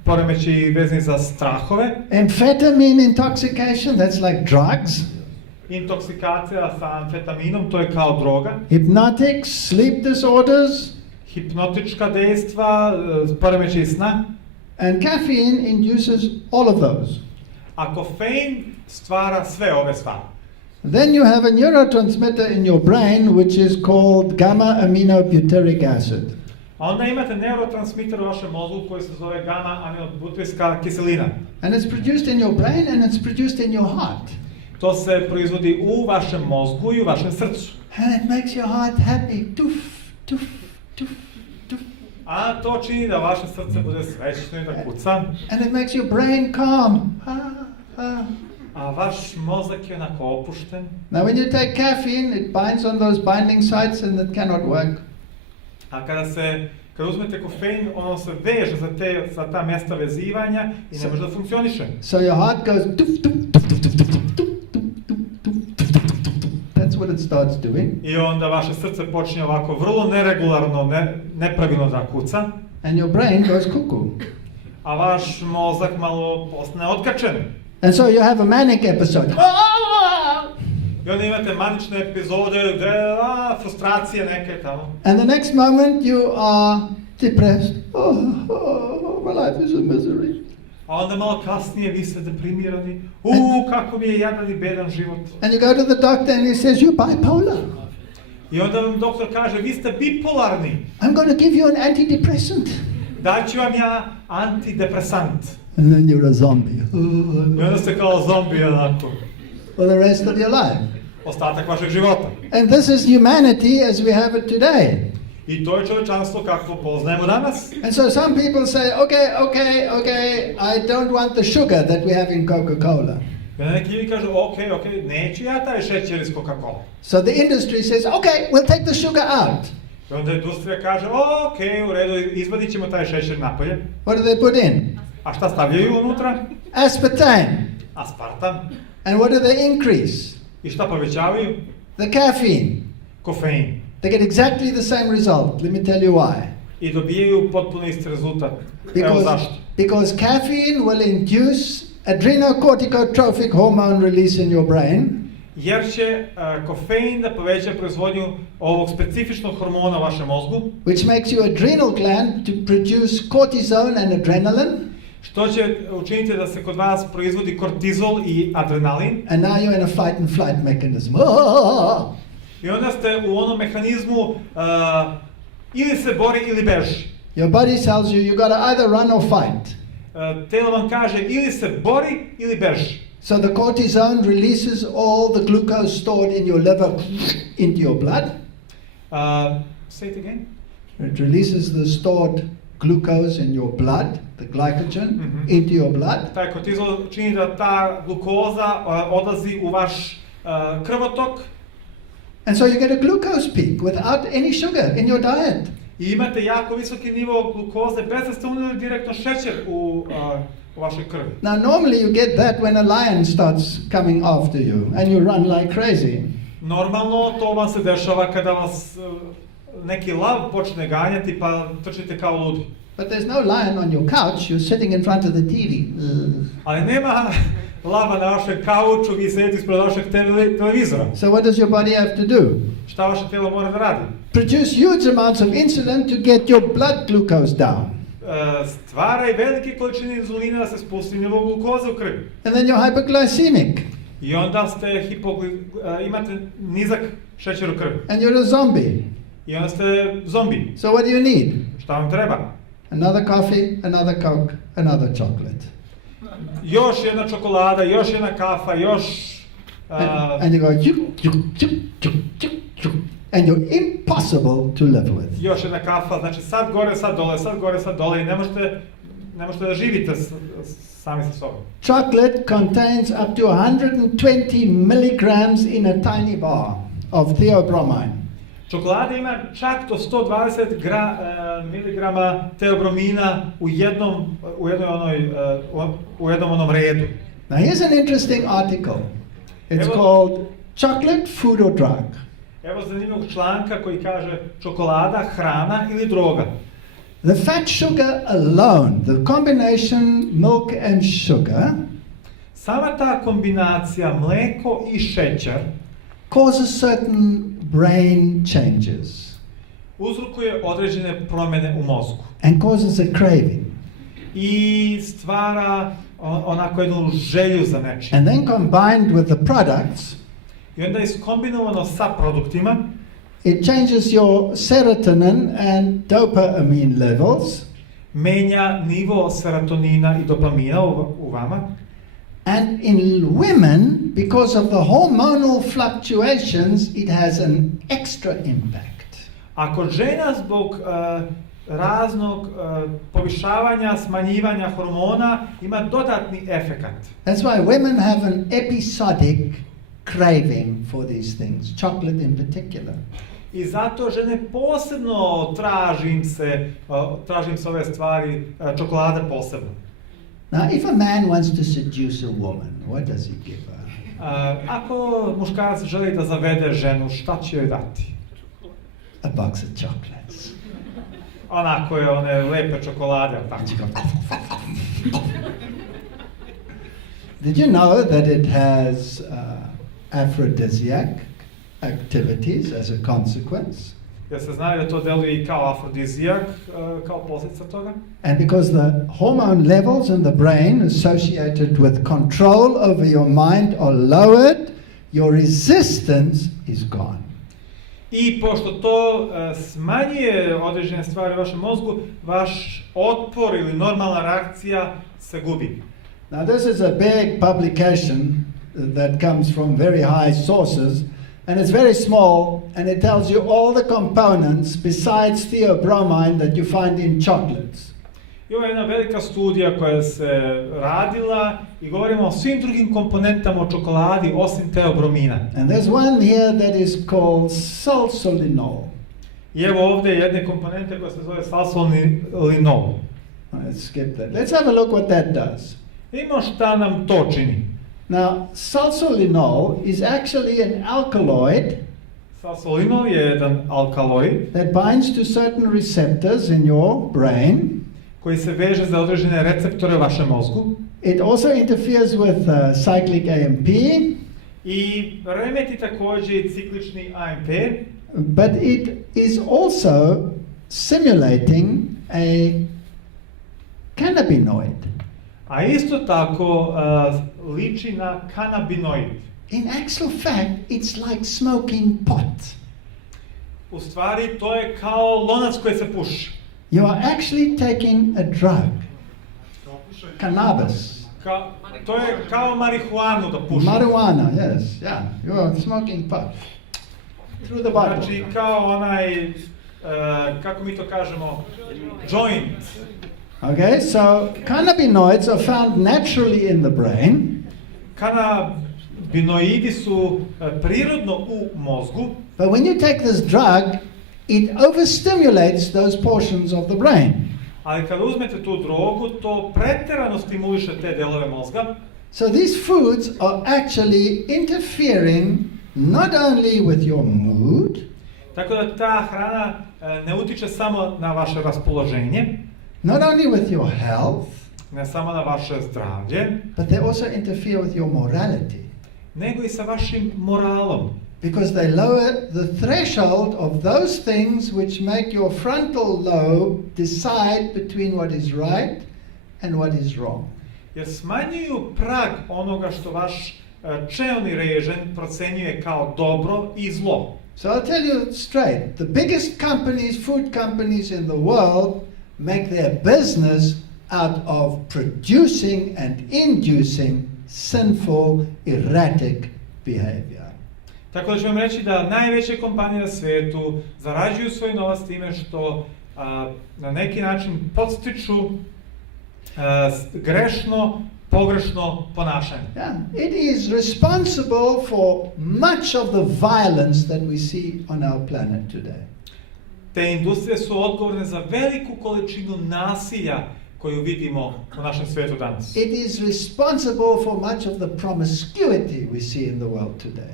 poremećaji vezani za strahove, amphetamine intoxication, that's like drugs, intoksikacija sa amfetaminom, to je kao droga, hypnotics, sleep disorders, hipnotička dejstva, poremećaj sna, and caffeine induces all of those. a kofein stvara sve ove stvari. Then you have a neurotransmitter in your brain which is called gamma aminobutyric acid. A onda imate neurotransmiter u vašem mozgu koji se zove gamma aminobutyriska kiselina. And it's produced in your brain and it's produced in your heart. To se proizvodi u vašem mozgu i u vašem srcu. And it makes your heart happy. Tuf, tuf, tuf, tuf. A to čini da vaše srce bude srećno i da kuca. And it makes your brain calm. A vaš mozak je onako opušten. Now when you take caffeine, it binds on those binding sites and it cannot work. A kada uzmete kofein, ono se veže za ta mjesta vezivanja i ne može da funkcioniše. So your heart goes tuf, tuf, tuf, tuf, tuf, tuf, tuf, tuf, tuf, tuf, tuf. That's what it starts doing. I onda vaše srce počinje ovako vrlo neregularno, nepravilno da kuca. And your brain goes cuckoo. A vaš mozak malo postane otkačen. And so you have a manic episode. I onda imate manične epizode, frustracije neke tamo. And the next moment you are depressed. My life is a misery. A onda malo kasnije vi ste deprimirani. Kako mi je jadan i bedan život. And you go to the doctor and he says, you're bipolar. I onda vam doktor kaže, vi ste bipolarni. I'm going to give you an antidepressant. Daću vam ja antidepresant. And then you're a zombie. I onda ste kao zombi onako. For the rest of your life. Ostatak vašeg života. And this is humanity as we have it today. I to je čovječanstvo kakvo poznajemo danas. And so some people say, okay, I don't want the sugar that we have in Coca-Cola. I onda neki ljudi kažu, ok, neću ja taj šećer iz Coca-Cola. So the industry says, okay, we'll take the sugar out. I onda industrija kaže, ok, u redu, izvadit ćemo taj šećer napolje. What do they put in? A šta stavljaju unutra? Aspartame. Aspartam. And what do they increase? I šta povećavaju? The caffeine. Kofein. They get exactly the same result. Let me tell you why. I dobijaju potpuno isti rezultat. Evo zašto. Because caffeine will induce adrenocorticotropic hormone release in your brain. Jer će kofein da poveća proizvodnju ovog specifičnog hormona u vašem mozgu. Which makes your adrenal gland to produce cortisone and adrenaline. Što će učiniti da se kod vas proizvodi kortizol i adrenalin. And now you're in a fight and flight mechanism. I onda ste u onom mehanizmu ili se bori ili beži. Your body tells you got to either run or fight. telo vam kaže ili se bori ili beži. So the cortisone releases all the glucose stored in your liver into your blood. Say it again. It releases the stored glucose in your blood, the glycogen, into your blood. Taj kortizol čini da ta glukoza odlazi u vaš krvotok. And so you get a glucose peak without any sugar in your diet. I imate jako visoki nivo glukoze bez da ste unijeli direktno šećer u vašoj krvi. Now normally you get that when a lion starts coming after you and you run like crazy. Normalno to vam se dešava kada vas neki lav počne ganjati pa trčite kao ludi. But there's no lion on your couch, you're sitting in front of the TV. Ali nema lava na vašem kauču, vi sedite ispred vašeg televizora. So what does your body have to do? Šta vaše telo mora da radi? Produce huge amounts of insulin to get your blood glucose down. Stvaraj velike količine inzulina da se spusti nivo glukoze u krvi. And then you're hypoglycemic. I onda ste imate nizak šećer u krvi. And you're a zombie. I onda ste zombi. So what do you need? Šta vam treba? Another coffee, another Coke, another chocolate. Još jedna čokolada, još jedna kafa, još... And you go, and you're impossible to live with. Još jedna kafa, znači sad gore, sad dole, sad gore, sad dole i ne možete da živite sami sa sobom. Chocolate contains up to 120 milligrams in a tiny bar of theobromine. Čokolada ima čak do 120 miligrama teobromina u jednom onom redu. Now here's an interesting article. It's called Chocolate, Food or Drug. Evo zanimljivog članka koji kaže čokolada, hrana ili droga. The fat sugar alone, the combination milk and sugar, sama ta kombinacija mleko i šećer causes certain brain changes. Uzrokuje određene promjene u mozgu. And causes a craving. I stvara onako jednu želju za nečim. And then combined with the products, i onda iskombinovano sa produktima, it changes your serotonin and dopamine levels. Menja nivo serotonina i dopamina u vama. And in women, because of the hormonal fluctuations, it has an extra impact. A kod žena zbog raznog povišavanja, smanjivanja hormona ima dodatni efekat. That's why women have an episodic craving for these things, chocolate in particular. I zato žene posebno tražim se ove stvari, čokolada posebno. Now, if a man wants to seduce a woman, what does he give her? Ako muškarac želi da zavede ženu, šta će joj dati? A box of chocolates. Onako je one lepe čokolade. Did you know that it has aphrodisiac activities as a consequence? Jeste znali da to deluje i kao afrodizijak, kao posljedica toga? And because the hormone levels in the brain associated with control over your mind are lowered, your resistance is gone. I pošto to smanjuje određene stvari u vašem mozgu, vaš otpor ili normalna reakcija se gubi. Now this is a big publication that comes from very high sources, and it's very small, and it tells you all the components besides theobromine that you find in chocolates. I ovo je jedna velika studija koja se radila i govorimo o svim drugim komponentama u čokoladi osim teobromina. And there's one here that is called salsolinol. I evo ovdje jedne komponente koja se zove salsolinol. Let's skip that. Let's have a look what that does. Vidimo šta nam to čini. Now, salsolinol is actually an alkaloid. Salsolinol je jedan alkaloid that binds to certain receptors in your brain. Koji se veže za određene receptore u vašem mozgu. It also interferes with cyclic AMP. I remeti također ciklični AMP. But it is also simulating a cannabinoid. A isto tako liči na kanabinoid. In actual fact, it's like smoking pot. U stvari to je kao lonac koji se puši. You are actually taking a drug Cannabis. To je kao marihuanu da puši. Marijuana, yes, yeah. You are smoking pot. Through the Bible. Znači kao onaj, kako mi to kažemo, joint. Okay, so cannabinoids are found naturally in the brain. Kanabinoidi su prirodno u mozgu. But when you take this drug, it overstimulates those portions of the brain. Ali kad uzmete tu drogu, to pretjerano stimuliše te delove mozga. So these foods are actually interfering not only with your mood, Tako da ta hrana ne utiče samo na vaše raspoloženje, not only with your health, ne samo na vaše zdravlje, but they also interfere with your morality. nego i sa vašim moralom. Because they lower the threshold of those things which make your frontal lobe decide between what is right and what is wrong. Jer smanjuju prag onoga što vaš čelni režen procenjuje kao dobro i zlo. So I'll tell you straight, the biggest companies, food companies in the world, make their business out of producing and inducing sinful, erratic behavior. Tako da ću vam reći da najveće kompanije na svijetu zarađuju svoj novac time što na neki način podstiču grešno, pogrešno ponašanje. Yeah, it is responsible for much of the violence that we see on our planet today. Te industrije su odgovorne za veliku količinu nasilja koju vidimo u našem svijetu danas. It is responsible for much of the promiscuity we see in the world today.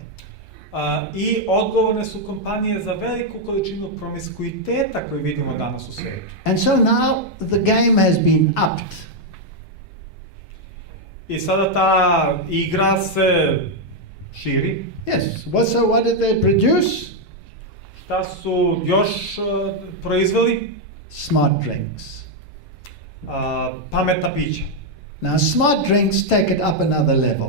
I odgovorne su kompanije za veliku količinu promiskuiteta koju vidimo danas u svijetu. And so now the game has been upped. I sada ta igra se širi. Yes, so what did they produce? Šta su još proizveli? Smart drinks. Pametna pića. Now smart drinks take it up another level.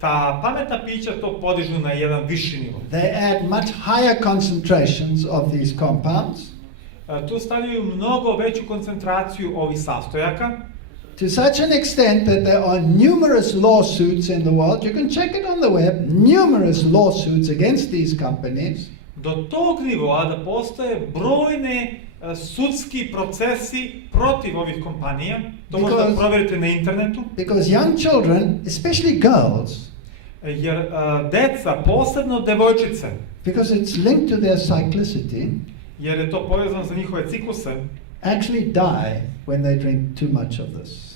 Ta pametna pića to podižu na jedan viši nivo. They add much higher concentrations of these compounds. Tu stavljaju mnogo veću koncentraciju ovih sastojaka. To such an extent that there are numerous lawsuits in the world, you can check it on the web, numerous lawsuits against these companies. Do tog nivoa da postoje brojne sudski procesi protiv ovih kompanija. To možda provjerite na internetu. Because young children, especially girls, jer deca, posebno devojčice, because it's linked to their cyclicity, jer je to povezano za njihove cikluse, actually die when they drink too much of this.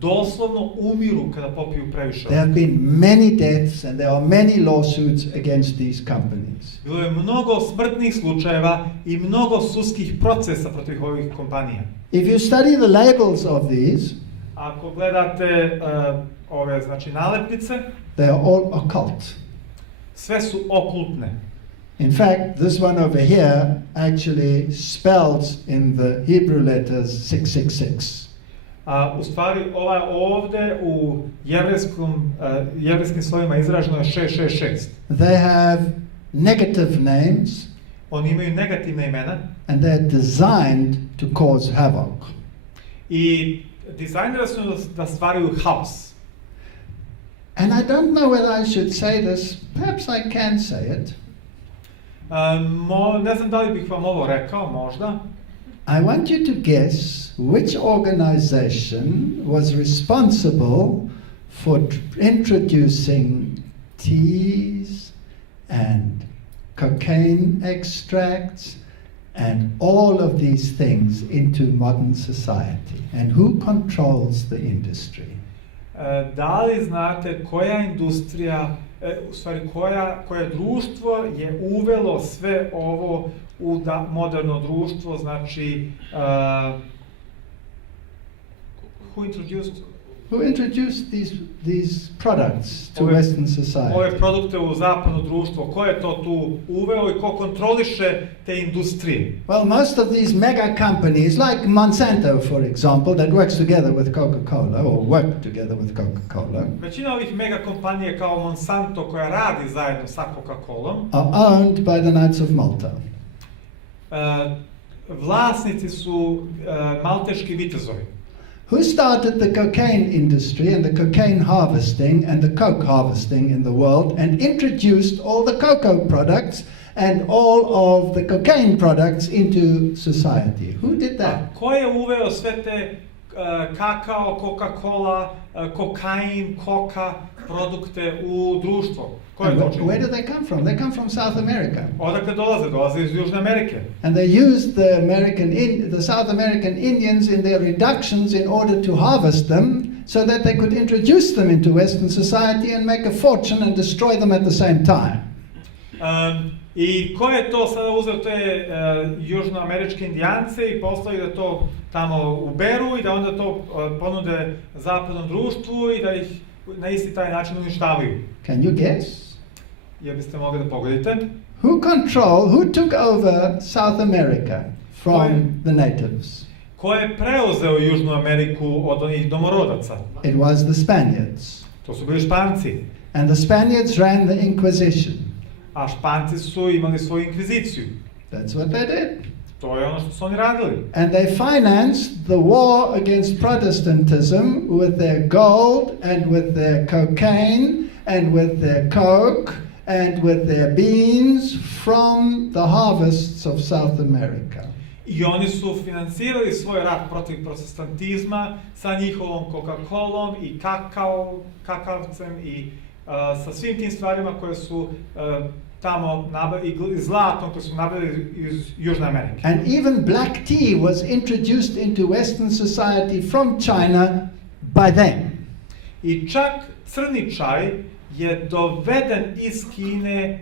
Doslovno umiru kada popiju previše. There have been many deaths and there are many lawsuits against these companies. Bilo je mnogo smrtnih slučajeva i mnogo sudskih procesa protiv ovih kompanija. If you study the labels of these, ako gledate ove znači nalepnice, they are all occult. Sve su okultne. In fact, this one over here actually spells in the Hebrew letters 666. U stvari, ova ovdje u jevrejskim slovima izraženo je 666. They have negative names. Oni imaju negativne imena. And they're designed to cause havoc. I dizajnirani su da stvaraju haos. And I don't know whether I should say this. Perhaps I can say it. Ne znam da li bih vam ovo rekao, možda. I want you to guess which organization was responsible for introducing teas and cocaine extracts and all of these things into modern society, and who controls the industry? Da li znate koja industrija, u stvari koje društvo je uvelo sve ovo u moderno društvo, znači who introduced these products to Western society? Ove produkte u zapadno društvo, ko je to tu uveo i ko kontroliše te industrije? Well, most of these mega companies, like Monsanto, for example, that works together with Coca-Cola, or work together with Coca-Cola, većina ovih mega kompanije kao Monsanto koja radi zajedno sa Coca-Colom, are owned by the Knights of Malta. Vlasnici su malteški vitezovi. Who started the cocaine industry and the cocaine harvesting and the coke harvesting in the world and introduced all the cocoa products and all of the cocaine products into society? Who did that? Ko je uveo sve te kakao, Coca-Cola, kokain, koka produkte u društvo? Ko je to učinio? Where do they come from? They come from South America. Odakle dolaze? Dolaze iz Južne Amerike. And they used the South American Indians in their reductions in order to harvest them so that they could introduce them into Western society and make a fortune and destroy them at the same time. I ko je to sada uzeo te južnoameričke indijance i poslali da to tamo uberu i da onda to ponude zapadnom društvu i da ih na isti taj način uništavaju? Can you guess? Jel biste mogli da pogodite? Who took over South America from the natives? Ko je preuzeo Južnu Ameriku od onih domorodaca? It was the Spaniards. To su bili Španci. And the Spaniards ran the Inquisition. A Španci su imali svoju inkviziciju. That's what they did. To je ono što su oni radili. And they financed the war against Protestantism with their gold and with their cocaine and with their coke and with their beans from the harvests of South America. I oni su finansirali svoj rat protiv protestantizma sa njihovom Coca-Colom i kakavcem i sa svim tim stvarima koje su tamo i zlatom koje su nabavili iz Južne Amerike. And even black tea was introduced into Western society from China by them. I čak crni čaj je doveden iz Kine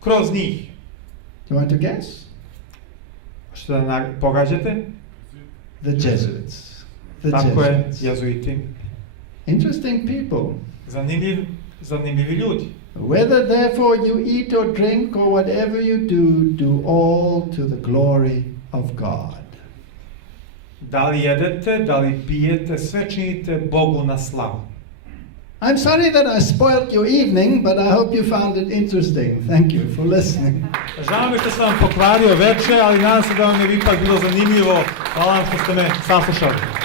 kroz njih. Do you want to guess? Što da pogađate? The Jesuits. The Tako je, Jesuits. jezuiti. Interesting people. Zanimljivi ljudi. Whether therefore you eat or drink or whatever you do all to the glory of God. Da li jedete, da li pijete, sve činite Bogu na slavu. I'm sorry that I spoiled your evening, but I hope you found it interesting. Thank you for listening. Žao mi što sam vam pokvario večer, ali nadam se da vam je ipak bilo zanimljivo. Hvala vam što ste me saslušali.